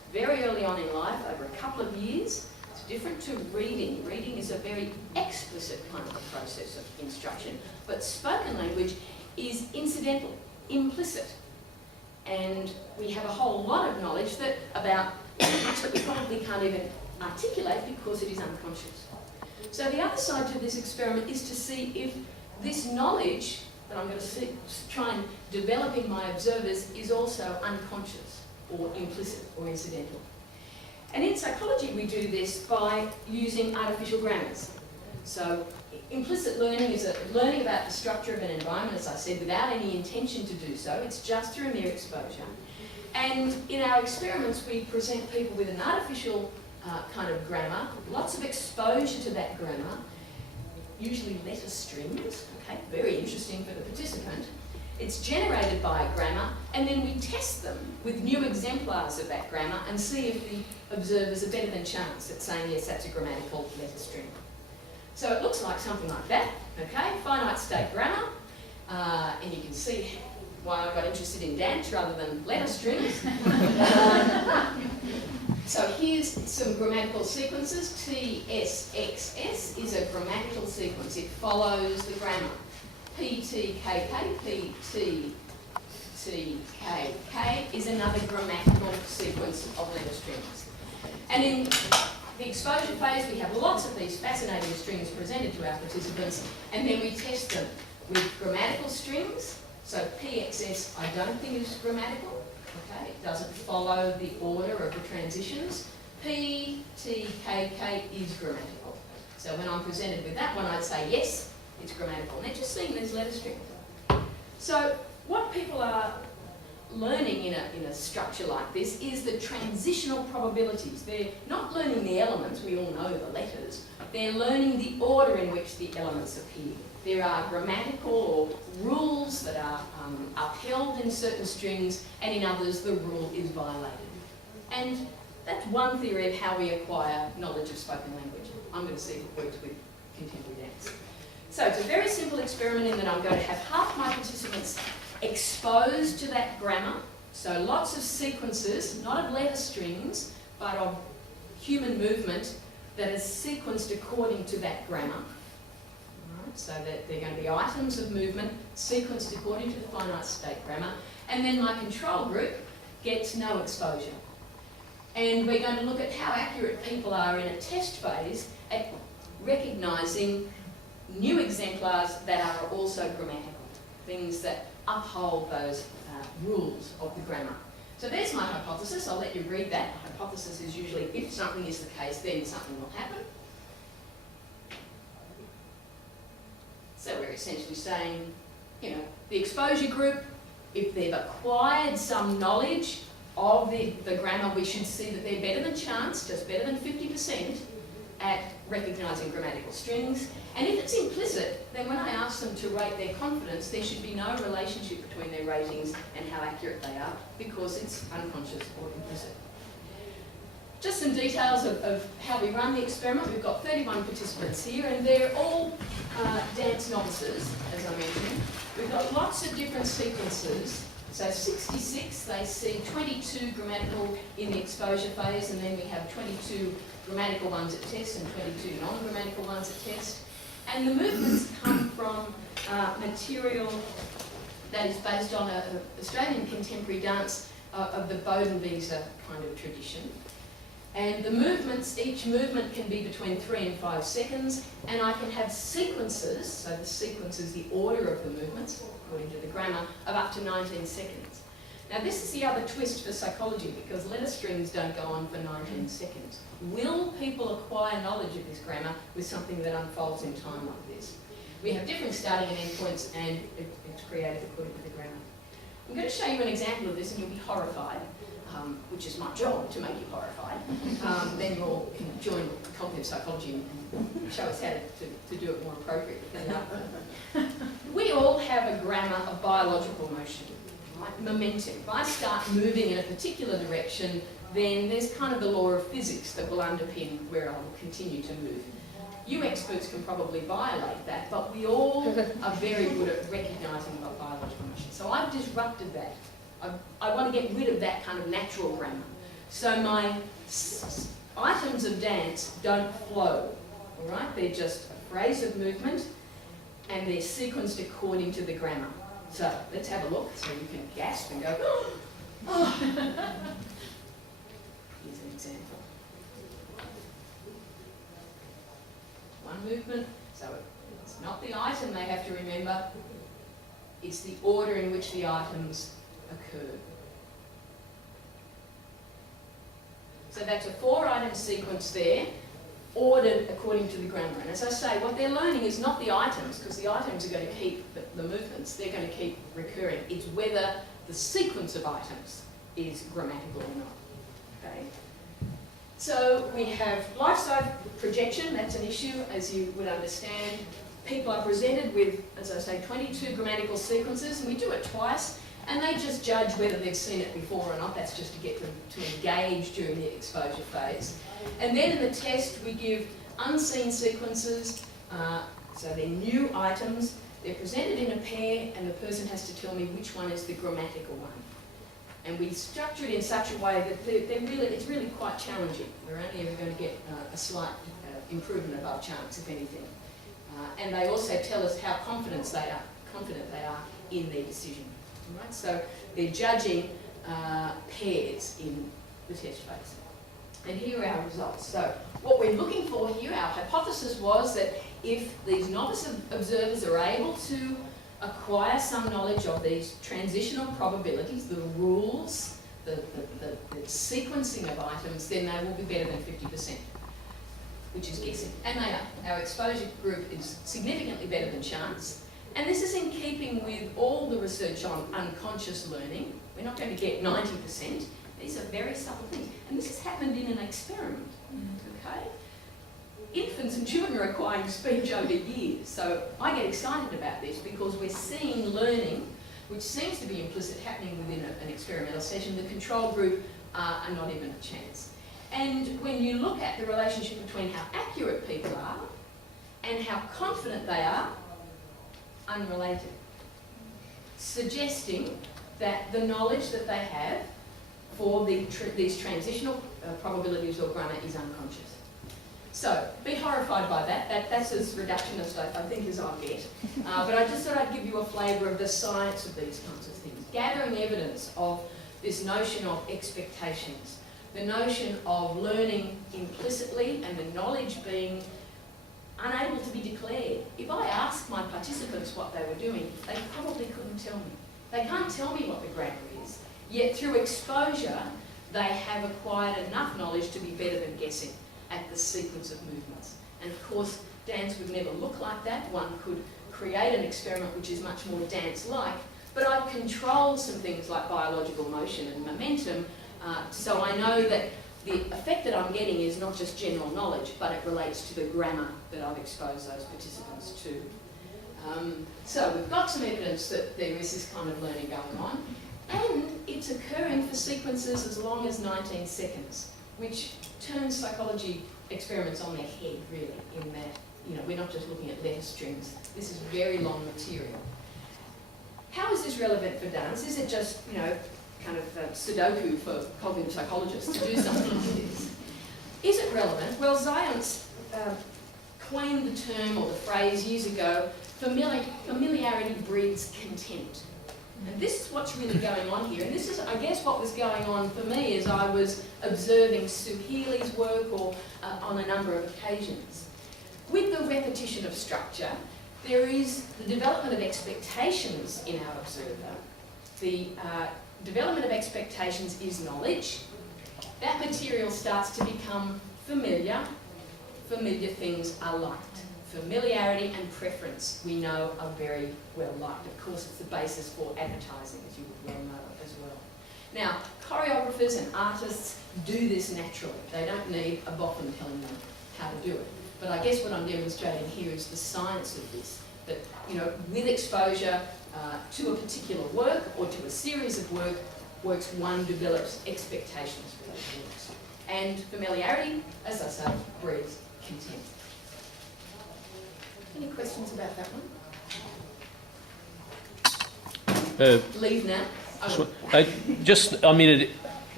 very early on in life, over a couple of years. It's different to reading. Reading is a very explicit kind of a process of instruction, but spoken language is incidental, implicit. And we have a whole lot of knowledge that we probably can't even articulate because it is unconscious. So the other side to this experiment is to see if this knowledge that I'm going to try and develop in my observers is also unconscious or implicit or incidental. And in psychology we do this by using artificial grammars. So implicit learning is learning about the structure of an environment, as I said, without any intention to do so. It's just through mere exposure. And in our experiments we present people with an artificial kind of grammar, lots of exposure to that grammar, usually letter strings, okay, very interesting for the participant. It's generated by a grammar, and then we test them with new exemplars of that grammar and see if the observers are better than chance at saying, yes, that's a grammatical letter string. So it looks like something like that, okay, finite state grammar, and you can see why I got interested in dance rather than letter strings. So here's some grammatical sequences. TSXS is a grammatical sequence. It follows the grammar. PTKK, PTTKK is another grammatical sequence of letter strings. And in the exposure phase, we have lots of these fascinating strings presented to our participants, and then we test them with grammatical strings. So PXS I don't think is grammatical. Okay, it doesn't follow the order of the transitions. PTKK is grammatical. So when I'm presented with that one, I'd say, yes, it's grammatical. And they're just seeing these letter strings. So what people are learning in a structure like this is the transitional probabilities. They're not learning the elements, we all know the letters. They're learning the order in which the elements appear. There are grammatical or rules that are upheld in certain strings, and in others the rule is violated. And that's one theory of how we acquire knowledge of spoken language. I'm going to see if it works with contemporary dance. So it's a very simple experiment in that I'm going to have half my participants exposed to that grammar. So lots of sequences, not of letter strings, but of human movement that is sequenced according to that grammar. So that they're going to be items of movement sequenced according to the finite state grammar, and then my control group gets no exposure. And we're going to look at how accurate people are in a test phase at recognising new exemplars that are also grammatical, things that uphold those rules of the grammar. So there's my hypothesis. I'll let you read that. Hypothesis is usually if something is the case, then something will happen. So we're essentially saying, you know, the exposure group, if they've acquired some knowledge of the grammar, we should see that they're better than chance, just better than 50% at recognising grammatical strings. And if it's implicit, then when I ask them to rate their confidence, there should be no relationship between their ratings and how accurate they are, because it's unconscious or implicit. Just some details of how we run the experiment. We've got 31 participants here, and they're all dance novices, as I mentioned. We've got lots of different sequences. So 66, they see 22 grammatical in the exposure phase, and then we have 22 grammatical ones at test and 22 non-grammatical ones at test. And the movements come from material that is based on an Australian contemporary dance of the Bodenwieser kind of tradition. And the movements, each movement can be between 3 and 5 seconds, and I can have sequences, so the sequence is the order of the movements, according to the grammar, of up to 19 seconds. Now this is the other twist for psychology, because letter strings don't go on for 19 seconds. Will people acquire knowledge of this grammar with something that unfolds in time like this? We have different starting and end points, and it's created according to the grammar. I'm going to show you an example of this, and you'll be horrified. Which is my job, to make you horrified. Then you all can join cognitive psychology and show us how to do it more appropriately. We all have a grammar of biological motion, right? Momentum. If I start moving in a particular direction, then there's kind of the law of physics that will underpin where I will continue to move. You experts can probably violate that, but we all are very good at recognising biological motion. So I've disrupted that. I want to get rid of that kind of natural grammar. So my items of dance don't flow, all right? They're just a phrase of movement and they're sequenced according to the grammar. So let's have a look so you can gasp and go, oh. Here's an example. One movement, so it's not the item they have to remember, it's the order in which the items occur. So that's a 4-item sequence there, ordered according to the grammar. And as I say, what they're learning is not the items, because the items are going to keep the movements, they're going to keep recurring. It's whether the sequence of items is grammatical or not. Okay? So we have life-size projection, that's an issue, as you would understand. People are presented with, as I say, 22 grammatical sequences, and we do it twice, and they just judge whether they've seen it before or not. That's just to get them to engage during the exposure phase. And then in the test, we give unseen sequences, so they're new items. They're presented in a pair, and the person has to tell me which one is the grammatical one. And we structure it in such a way that it's really quite challenging. We're only ever going to get a slight improvement above chance, if anything. And they also tell us how confident they are in their decision. Right? So they're judging pairs in the test phase. And here are our results. So what we're looking for here, our hypothesis was that if these novice observers are able to acquire some knowledge of these transitional probabilities, the rules, the sequencing of items, then they will be better than 50%, which is guessing. And they are. Our exposure group is significantly better than chance. And this is in keeping with all the research on unconscious learning. We're not going to get 90%. These are very subtle things. And this has happened in an experiment, okay? Infants and children are acquiring speech over years. So I get excited about this because we're seeing learning, which seems to be implicit, happening within an experimental session. The control group are not even a chance. And when you look at the relationship between how accurate people are and how confident they are, unrelated, suggesting that the knowledge that they have for these transitional probabilities or grammar is unconscious. So, be horrified by that. That's as reductionist, I think, as I'll get. But I just thought I'd give you a flavour of the science of these kinds of things. Gathering evidence of this notion of expectations, the notion of learning implicitly and the knowledge being unable to be declared. If I asked my participants what they were doing, they probably couldn't tell me. They can't tell me what the grammar is, yet through exposure, they have acquired enough knowledge to be better than guessing at the sequence of movements. And of course, dance would never look like that. One could create an experiment which is much more dance-like, but I've controlled some things like biological motion and momentum, so I know that the effect that I'm getting is not just general knowledge, but it relates to the grammar that I've exposed those participants to. So we've got some evidence that there is this kind of learning going on, and it's occurring for sequences as long as 19 seconds, which turns psychology experiments on their head, really, in that, we're not just looking at letter strings. This is very long material. How is this relevant for dance? Is it just, kind of Sudoku for cognitive psychologists to do something like this? Is it relevant? Well, Zions coined the term or the phrase years ago, familiarity breeds contempt. And this is what's really going on here. And this is, I guess, what was going on for me as I was observing Sue Healy's work or on a number of occasions. With the repetition of structure, there is the development of expectations in our observer. The development of expectations is knowledge. That material starts to become familiar. Familiar things are liked. Familiarity and preference, we know, are very well liked. Of course, it's the basis for advertising, as you would well know as well. Now, choreographers and artists do this naturally. They don't need a boffin telling them how to do it. But I guess what I'm demonstrating here is the science of this, that, with exposure to a particular work or to a series of works, one develops expectations for those works. And familiarity, as I say, breeds contempt. Any questions about that one? Leave now.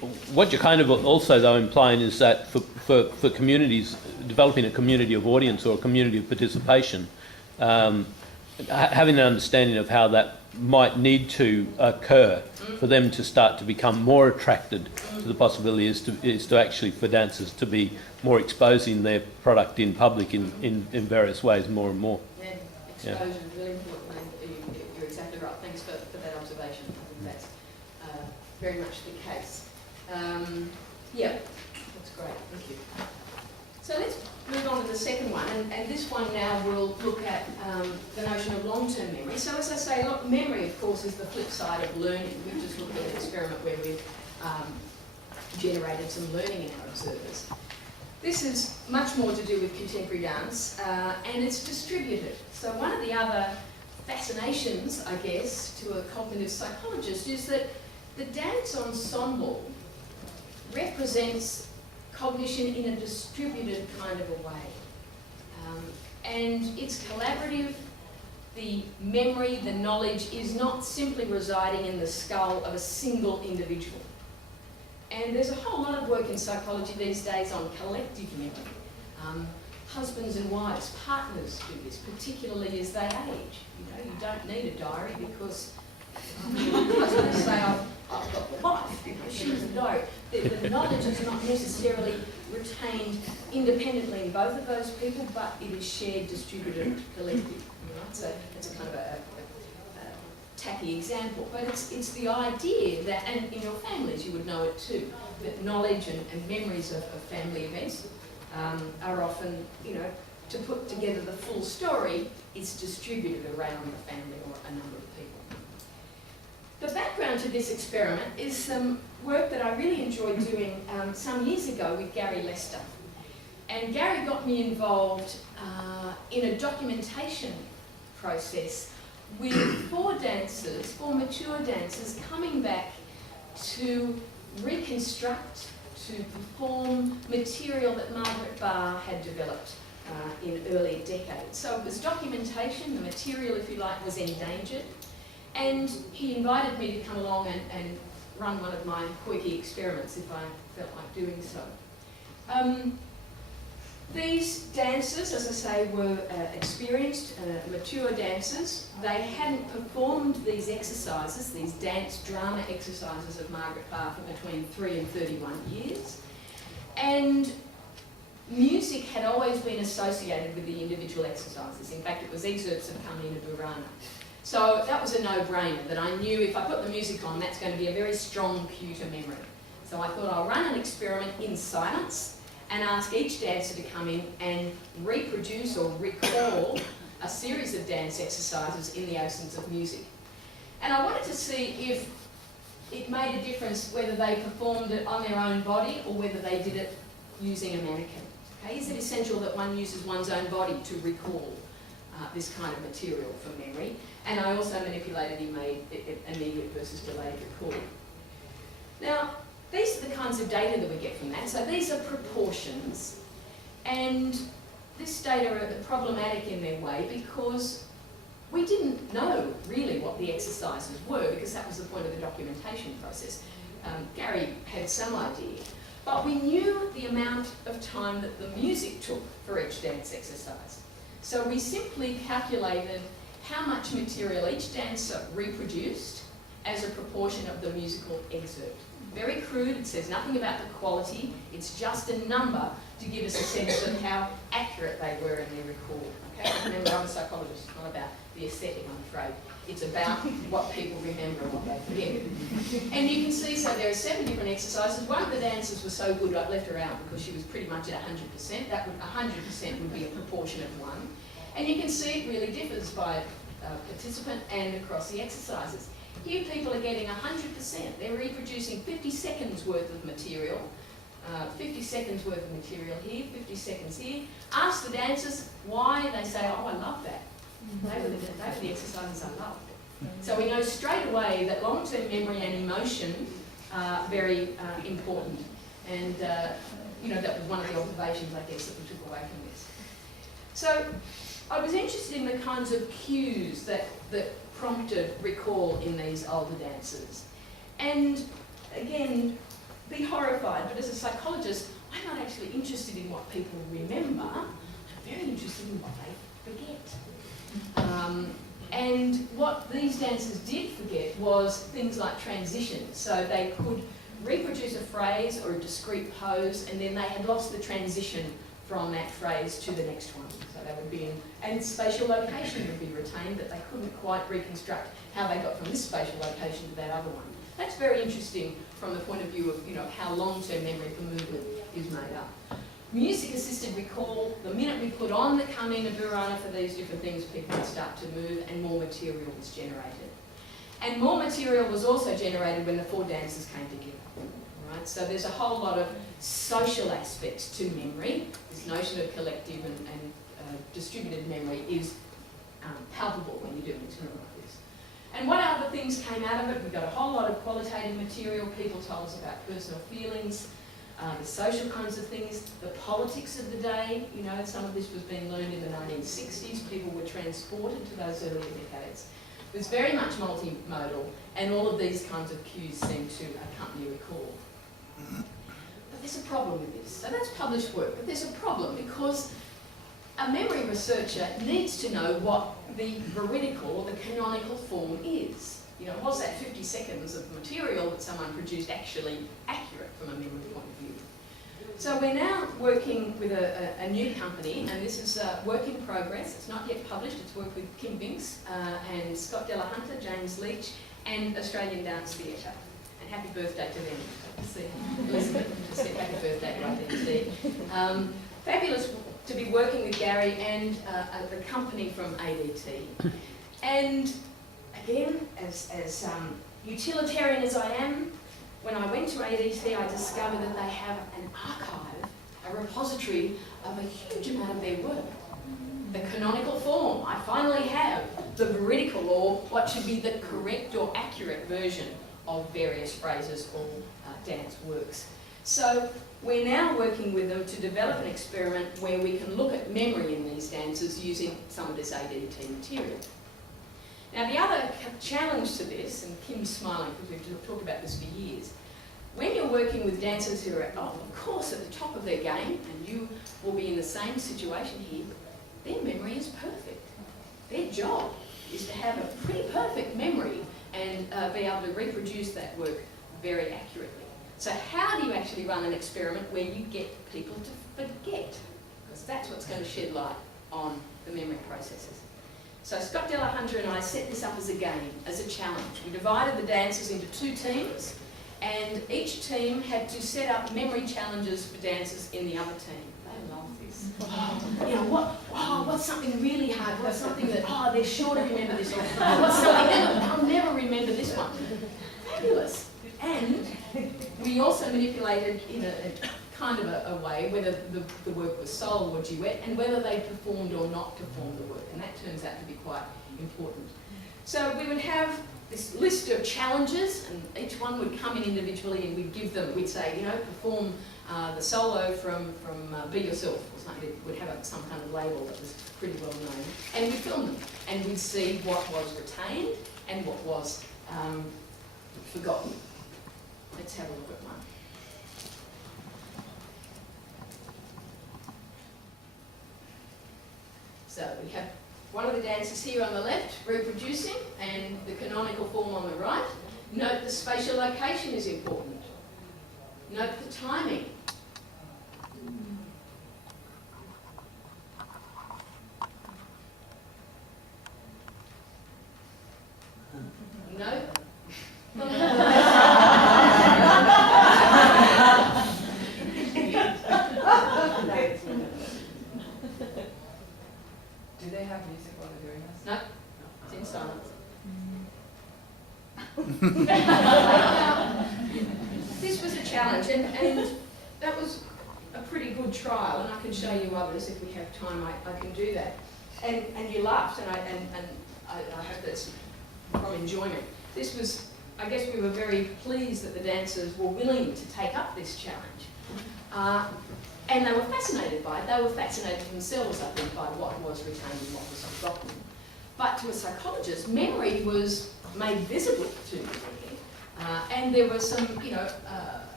what you're kind of also, though, implying is that for communities, developing a community of audience or a community of participation, having an understanding of how that might need to occur for them to start to become more attracted to the possibility is to actually for dancers to be more exposing their product in public in various ways more and more. Yeah, exposure is really important, and you're exactly right. Thanks for that observation. I think that's very much the case. Yeah, that's great. Thank you. So let's move on to the second one, and this one now will look at the notion of long-term memory. So as I say, look, memory, of course, is the flip side of learning. We've just looked at an experiment where we've generated some learning in our observers. This is much more to do with contemporary dance, and it's distributed. So one of the other fascinations, I guess, to a cognitive psychologist is that the dance ensemble represents cognition in a distributed kind of a way. And it's collaborative. The memory, the knowledge is not simply residing in the skull of a single individual. And there's a whole lot of work in psychology these days on collective memory. Husbands and wives, partners do this, particularly as they age. You know, you don't need a diary because husbands say, I've got the wife, you know, she doesn't know. The knowledge is not necessarily retained independently in both of those people, but it is shared, distributed, collective. Right? So it's a kind of a tacky example, but it's the idea that, and in your families you would know it too, that knowledge and memories of family events are often, you know, to put together the full story, it's distributed around the family or a number of people. The background to this experiment is some work that I really enjoyed doing some years ago with Gary Lester. And Gary got me involved in a documentation process with four mature dancers coming back to reconstruct, to perform material that Margaret Barr had developed in earlier decades. So it was documentation, the material, if you like, was endangered. And he invited me to come along and run one of my quirky experiments if I felt like doing so. These dancers, as I say, were experienced, mature dancers. They hadn't performed these exercises, these dance drama exercises of Margaret Barr for between 3 and 31 years. And music had always been associated with the individual exercises. In fact, it was excerpts of Carmina Burana. So that was a no-brainer, that I knew if I put the music on, that's going to be a very strong cue to memory. So I thought I'll run an experiment in silence and ask each dancer to come in and reproduce or recall a series of dance exercises in the absence of music. And I wanted to see if it made a difference whether they performed it on their own body or whether they did it using a mannequin. Okay? Is it essential that one uses one's own body to recall this kind of material for memory? And I also manipulated immediate versus delayed recall. Now, these are the kinds of data that we get from that. So these are proportions, and this data are problematic in their way because we didn't know really what the exercises were, because that was the point of the documentation process. Gary had some idea, but we knew the amount of time that the music took for each dance exercise. So we simply calculated how much material each dancer reproduced as a proportion of the musical excerpt. Very crude, it says nothing about the quality, it's just a number to give us a sense of how accurate they were in their recall. Okay? Remember, I'm a psychologist, it's not about the aesthetic, I'm afraid. It's about what people remember and what they forget. And you can see, so there are 7 different exercises. One of the dancers was so good I left her out because she was pretty much at 100%. That would 100% would be a proportion of 1. And you can see it really differs by participant and across the exercises. Here people are getting 100%. They're reproducing 50 seconds worth of material. 50 seconds worth of material here, 50 seconds here. Ask the dancers why, they say, oh, I love that. They were the exercises I loved. So we know straight away that long-term memory and emotion are very important. And you know, that was one of the observations, I guess, that we took away from this. So I was interested in the kinds of cues that prompted recall in these older dancers. And again, be horrified, but as a psychologist, I'm not actually interested in what people remember. I'm very interested in what they forget. And what these dancers did forget was things like transitions. So they could reproduce a phrase or a discrete pose, and then they had lost the transition from that phrase to the next one. So they would be in, and spatial location would be retained, but they couldn't quite reconstruct how they got from this spatial location to that other one. That's very interesting from the point of view of, how long-term memory for movement is made up. Music-assisted recall, the minute we put on the Carmina Burana for these different things, people would start to move and more material was generated. And more material was also generated when the four dancers came together. Right? So there's a whole lot of social aspects to memory. This notion of collective and distributed memory is palpable when you're doing something like this. And what other things came out of it? We got a whole lot of qualitative material. People told us about personal feelings, the social kinds of things, the politics of the day. Some of this was being learned in the 1960s. People were transported to those earlier decades. It was very much multimodal, and all of these kinds of cues seem to accompany recall. But there's a problem with this. So that's published work, but there's a problem because a memory researcher needs to know what the veridical or the canonical form is. Was that 50 seconds of material that someone produced actually accurate from a memory point of view? So we're now working with a new company, and this is work in progress. It's not yet published. It's work with Kim Binks and Scott Delahunter, James Leach, and Australian Dance Theatre. And happy birthday to them. See Elizabeth just said happy birthday right there, Steve. Fabulous to be working with Gary and the company from ADT. And again, as utilitarian as I am, when I went to ADT, I discovered that they have an archive, a repository of a huge amount of their work. The canonical form, I finally have the veridical, or what should be the correct or accurate version of various phrases or dance works. So we're now working with them to develop an experiment where we can look at memory in these dances using some of this ADT material. Now the other challenge to this, and Kim's smiling because we've talked about this for years, when you're working with dancers who are, of course, at the top of their game, and you will be in the same situation here, their memory is perfect. Their job is to have a pretty perfect memory and be able to reproduce that work very accurately. So how do you actually run an experiment where you get people to forget? Because that's what's going to shed light on the memory processes. So Scott Delahunter and I set this up as a game, as a challenge. We divided the dancers into two teams, and each team had to set up memory challenges for dancers in the other team. They love this. What's something really hard? What's something that, they're sure to remember this one. What's something that they'll never remember this one? Fabulous. And we also manipulated in a kind of a way whether the work was solo or duet, and whether they performed or not performed the work, and that turns out to be quite important. So we would have this list of challenges, and each one would come in individually, and we'd say, perform the solo from Be Yourself, or something. It would have some kind of label that was pretty well known, and we'd film them, and we'd see what was retained and what was forgotten. Let's have a look at one. So we have one of the dancers here on the left reproducing, and the canonical form on the right. Note the spatial location is important. Note the timing. Note. Do they have music while they're doing this? No, it's in silence. This was a challenge, and that was a pretty good trial, and I can show you others if we have time. I can do that. And you laughed, and I hope that's from enjoyment. This was, I guess, we were very pleased that the dancers were willing to take up this challenge. And they were fascinated by it. They were fascinated themselves, I think, by what was retained and what was forgotten. But to a psychologist, memory was made visible to me. And there were some,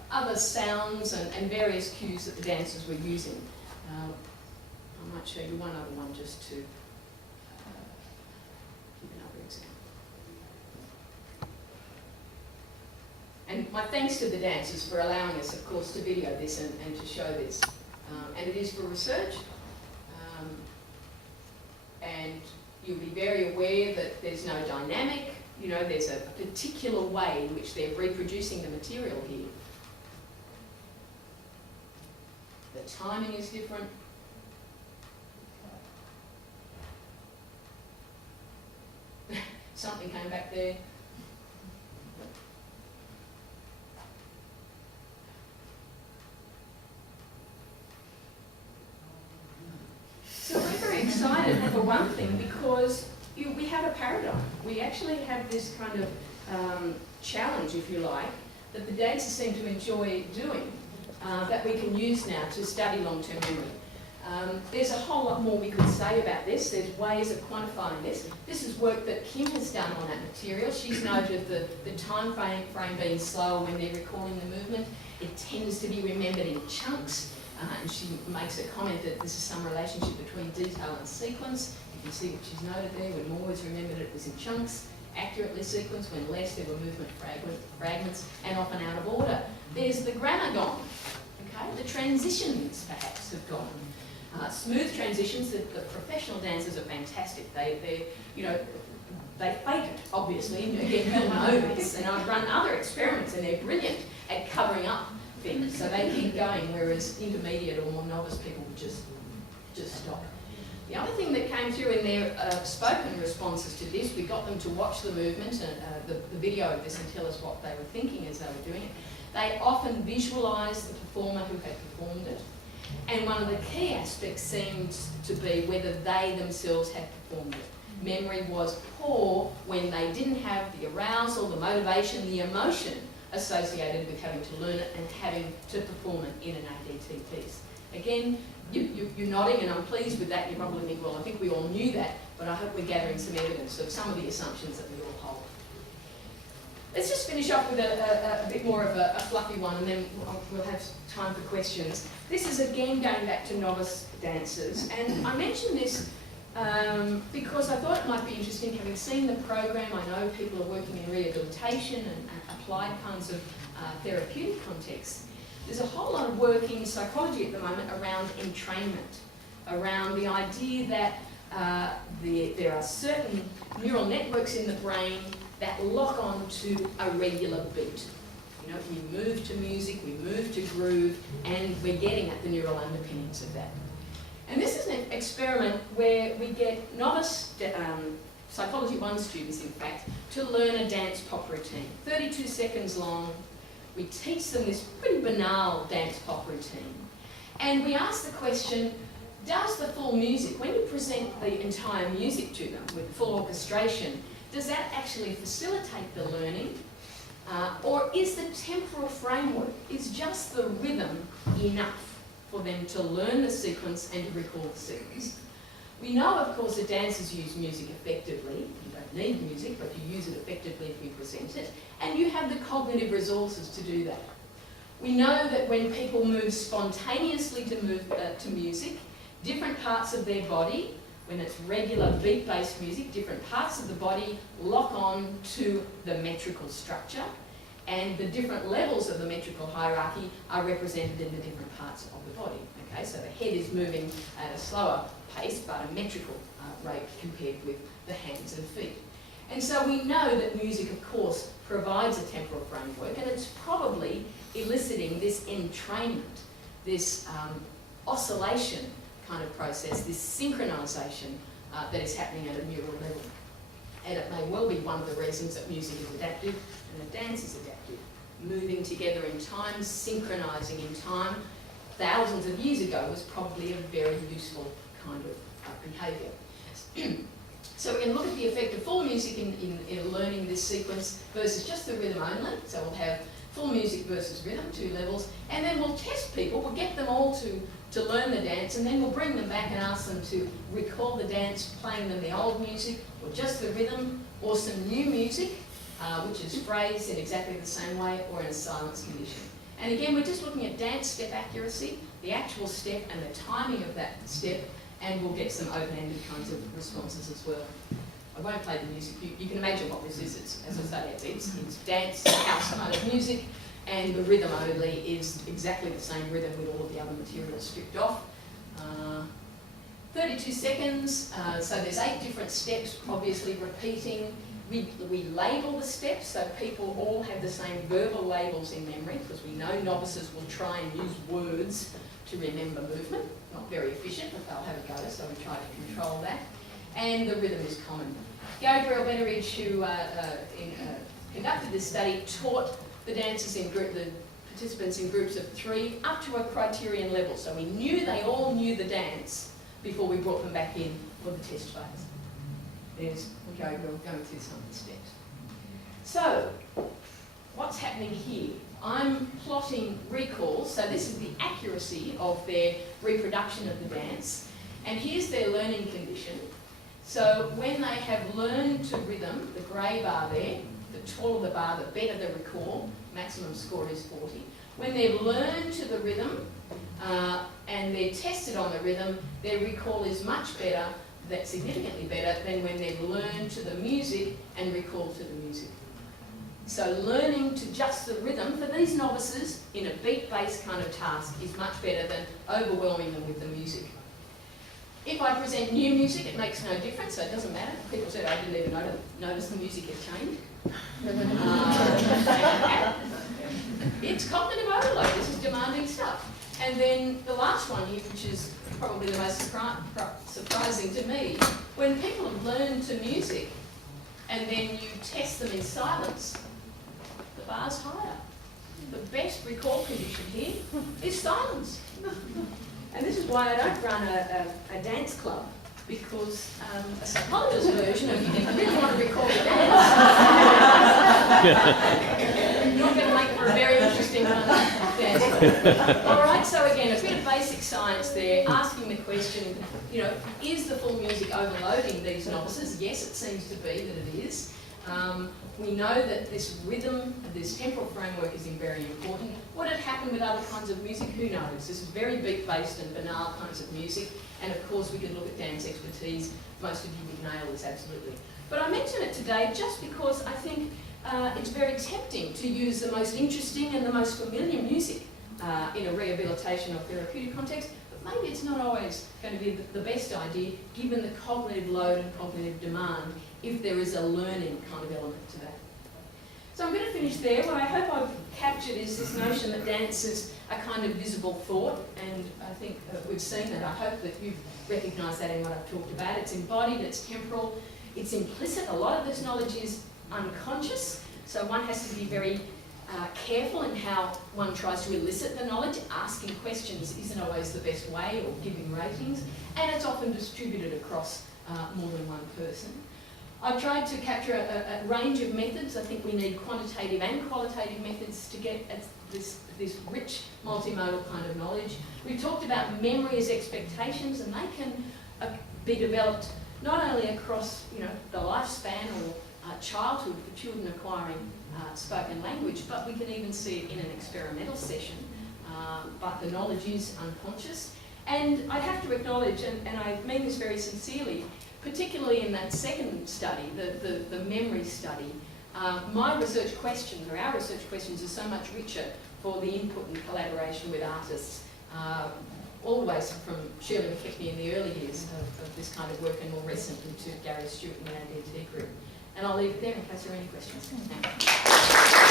other sounds and various cues that the dancers were using. I might show you one other one just to give another example. And my thanks to the dancers for allowing us, of course, to video this and to show this. And it is for research. And you'll be very aware that there's no dynamic. You know, there's a particular way in which they're reproducing the material here. The timing is different. Something came back there. So we're very excited for one thing because we have a paradigm. We actually have this kind of challenge, if you like, that the dancers seem to enjoy doing that we can use now to study long-term memory. There's a whole lot more we could say about this. There's ways of quantifying this. This is work that Kim has done on that material. She's noted the time frame being slower when they're recalling the movement. It tends to be remembered in chunks. And she makes a comment that this is some relationship between detail and sequence. You can see what she's noted there. When more was remembered, it was in chunks, accurately sequenced. When less, there were movement fragments, and often out of order. There's the grammar gone. Okay, the transitions perhaps have gone. Smooth transitions. The professional dancers are fantastic. They fake it, obviously. Again, you'll know this. And I've run other experiments, and they're brilliant at covering up things. So they keep going, whereas intermediate or more novice people would just stop. The other thing that came through in their spoken responses to this, we got them to watch the movement and the video of this and tell us what they were thinking as they were doing it. They often visualised the performer who had performed it. And one of the key aspects seemed to be whether they themselves had performed it. Memory was poor when they didn't have the arousal, the motivation, the emotion associated with having to learn it and having to perform it in an ADT piece. Again, you're nodding, and I'm pleased with that. You probably think, well, I think we all knew that, but I hope we're gathering some evidence of some of the assumptions that we all hold. Let's just finish up with a bit more of a fluffy one, and then we'll have time for questions. This is again going back to novice dancers, and I mention this because I thought it might be interesting, having seen the program. I know people are working in rehabilitation and applied kinds of therapeutic contexts. There's a whole lot of work in psychology at the moment around entrainment, around the idea that there are certain neural networks in the brain that lock on to a regular beat. You know, we move to music, we move to groove, and we're getting at the neural underpinnings of that. And this is an experiment where we get novice Psychology 1 students, in fact, to learn a dance pop routine. 32 seconds long. We teach them this pretty banal dance pop routine. And we ask the question, does the full music, when you present the entire music to them with full orchestration, does that actually facilitate the learning? Or is the temporal framework, is just the rhythm enough for them to learn the sequence and to recall the sequence? We know, of course, that dancers use music effectively. You don't need music, but you use it effectively if you present it. And you have the cognitive resources to do that. We know that when people move spontaneously to music, different parts of their body, when it's regular beat-based music, different parts of the body lock on to the metrical structure, and the different levels of the metrical hierarchy are represented in the different parts of the body. Okay, so the head is moving at a slower pace, but a metrical rate compared with the hands and feet. And so we know that music, of course, provides a temporal framework, and it's probably eliciting this entrainment, this oscillation kind of process, this synchronisation that is happening at a neural level. And it may well be one of the reasons that music is adaptive and that dance is adaptive. Moving together in time, synchronising in time, thousands of years ago was probably a very useful kind of behaviour. So we're going to look at the effect of full music in learning this sequence versus just the rhythm only. So we'll have full music versus rhythm, 2 levels, and then we'll test people, we'll get them all to learn the dance, and then we'll bring them back and ask them to recall the dance, playing them the old music, or just the rhythm, or some new music, which is phrased in exactly the same way, or in a silence condition. And again, we're just looking at dance step accuracy, the actual step and the timing of that step, and we'll get some open-ended kinds of responses as well. I won't play the music. You can imagine what this is. It's, as I say, it's dance, house kind of music, and the rhythm only is exactly the same rhythm with all of the other material stripped off. 32 seconds, so there's 8 different steps, obviously repeating. We label the steps, so people all have the same verbal labels in memory, because we know novices will try and use words to remember movement. Not very efficient, but they'll have a go, so we try to control that. And the rhythm is common. Gabriel Betteridge, who conducted this study, taught the dancers in group, the participants in groups of 3 up to a criterion level. So we knew they all knew the dance before we brought them back in for the test phase. There's Gabriel going through some of the steps. So, what's happening here? I'm plotting recalls, so this is the accuracy of their reproduction of the dance, and here's their learning condition. So when they have learned to rhythm, the grey bar there, the taller the bar, the better the recall, maximum score is 40. When they've learned to the rhythm and they're tested on the rhythm, their recall is much better, that's significantly better than when they've learned to the music and recalled to the music. So learning to just the rhythm for these novices in a beat-based kind of task is much better than overwhelming them with the music. If I present new music, it makes no difference, so it doesn't matter. People said I didn't even notice the music had changed. It's cognitive overload, this is demanding stuff. And then the last one here, which is probably the most surprising to me, when people have learned to music and then you test them in silence, the bar's higher. The best recall condition here is silence. And this is why I don't run a dance club, because a psychologist's version of you really want to recall your dance. You're not going to make for a very interesting kind of dance club. All right, so again, a bit of basic science there, asking the question, is the full music overloading these novices? Yes, it seems to be that it is. We know that this rhythm, this temporal framework is very important. What had happened with other kinds of music, who knows? This is very beat-based and banal kinds of music, and of course we could look at dance expertise. Most of you would nail this absolutely. But I mention it today just because I think it's very tempting to use the most interesting and the most familiar music in a rehabilitation or therapeutic context, but maybe it's not always going to be the best idea given the cognitive load and cognitive demand if there is a learning kind of element to that. So I'm going to finish there. What I hope I've captured is this notion that dance is a kind of visible thought, and I think we've seen that. I hope that you've recognised that in what I've talked about. It's embodied, it's temporal, it's implicit. A lot of this knowledge is unconscious, so one has to be very careful in how one tries to elicit the knowledge. Asking questions isn't always the best way, or giving ratings, and it's often distributed across more than one person. I've tried to capture a range of methods. I think we need quantitative and qualitative methods to get at this rich multimodal kind of knowledge. We've talked about memory as expectations, and they can be developed not only across the lifespan or childhood for children acquiring spoken language, but we can even see it in an experimental session. But the knowledge is unconscious. And I have to acknowledge, and I mean this very sincerely, particularly in that second study, the memory study, my research questions, or our research questions, are so much richer for the input and collaboration with artists, always from Shirley McKechnie in the early years of this kind of work, and more recently to Gary Stewart and our DT group. And I'll leave it there in case there are any questions. Thank you.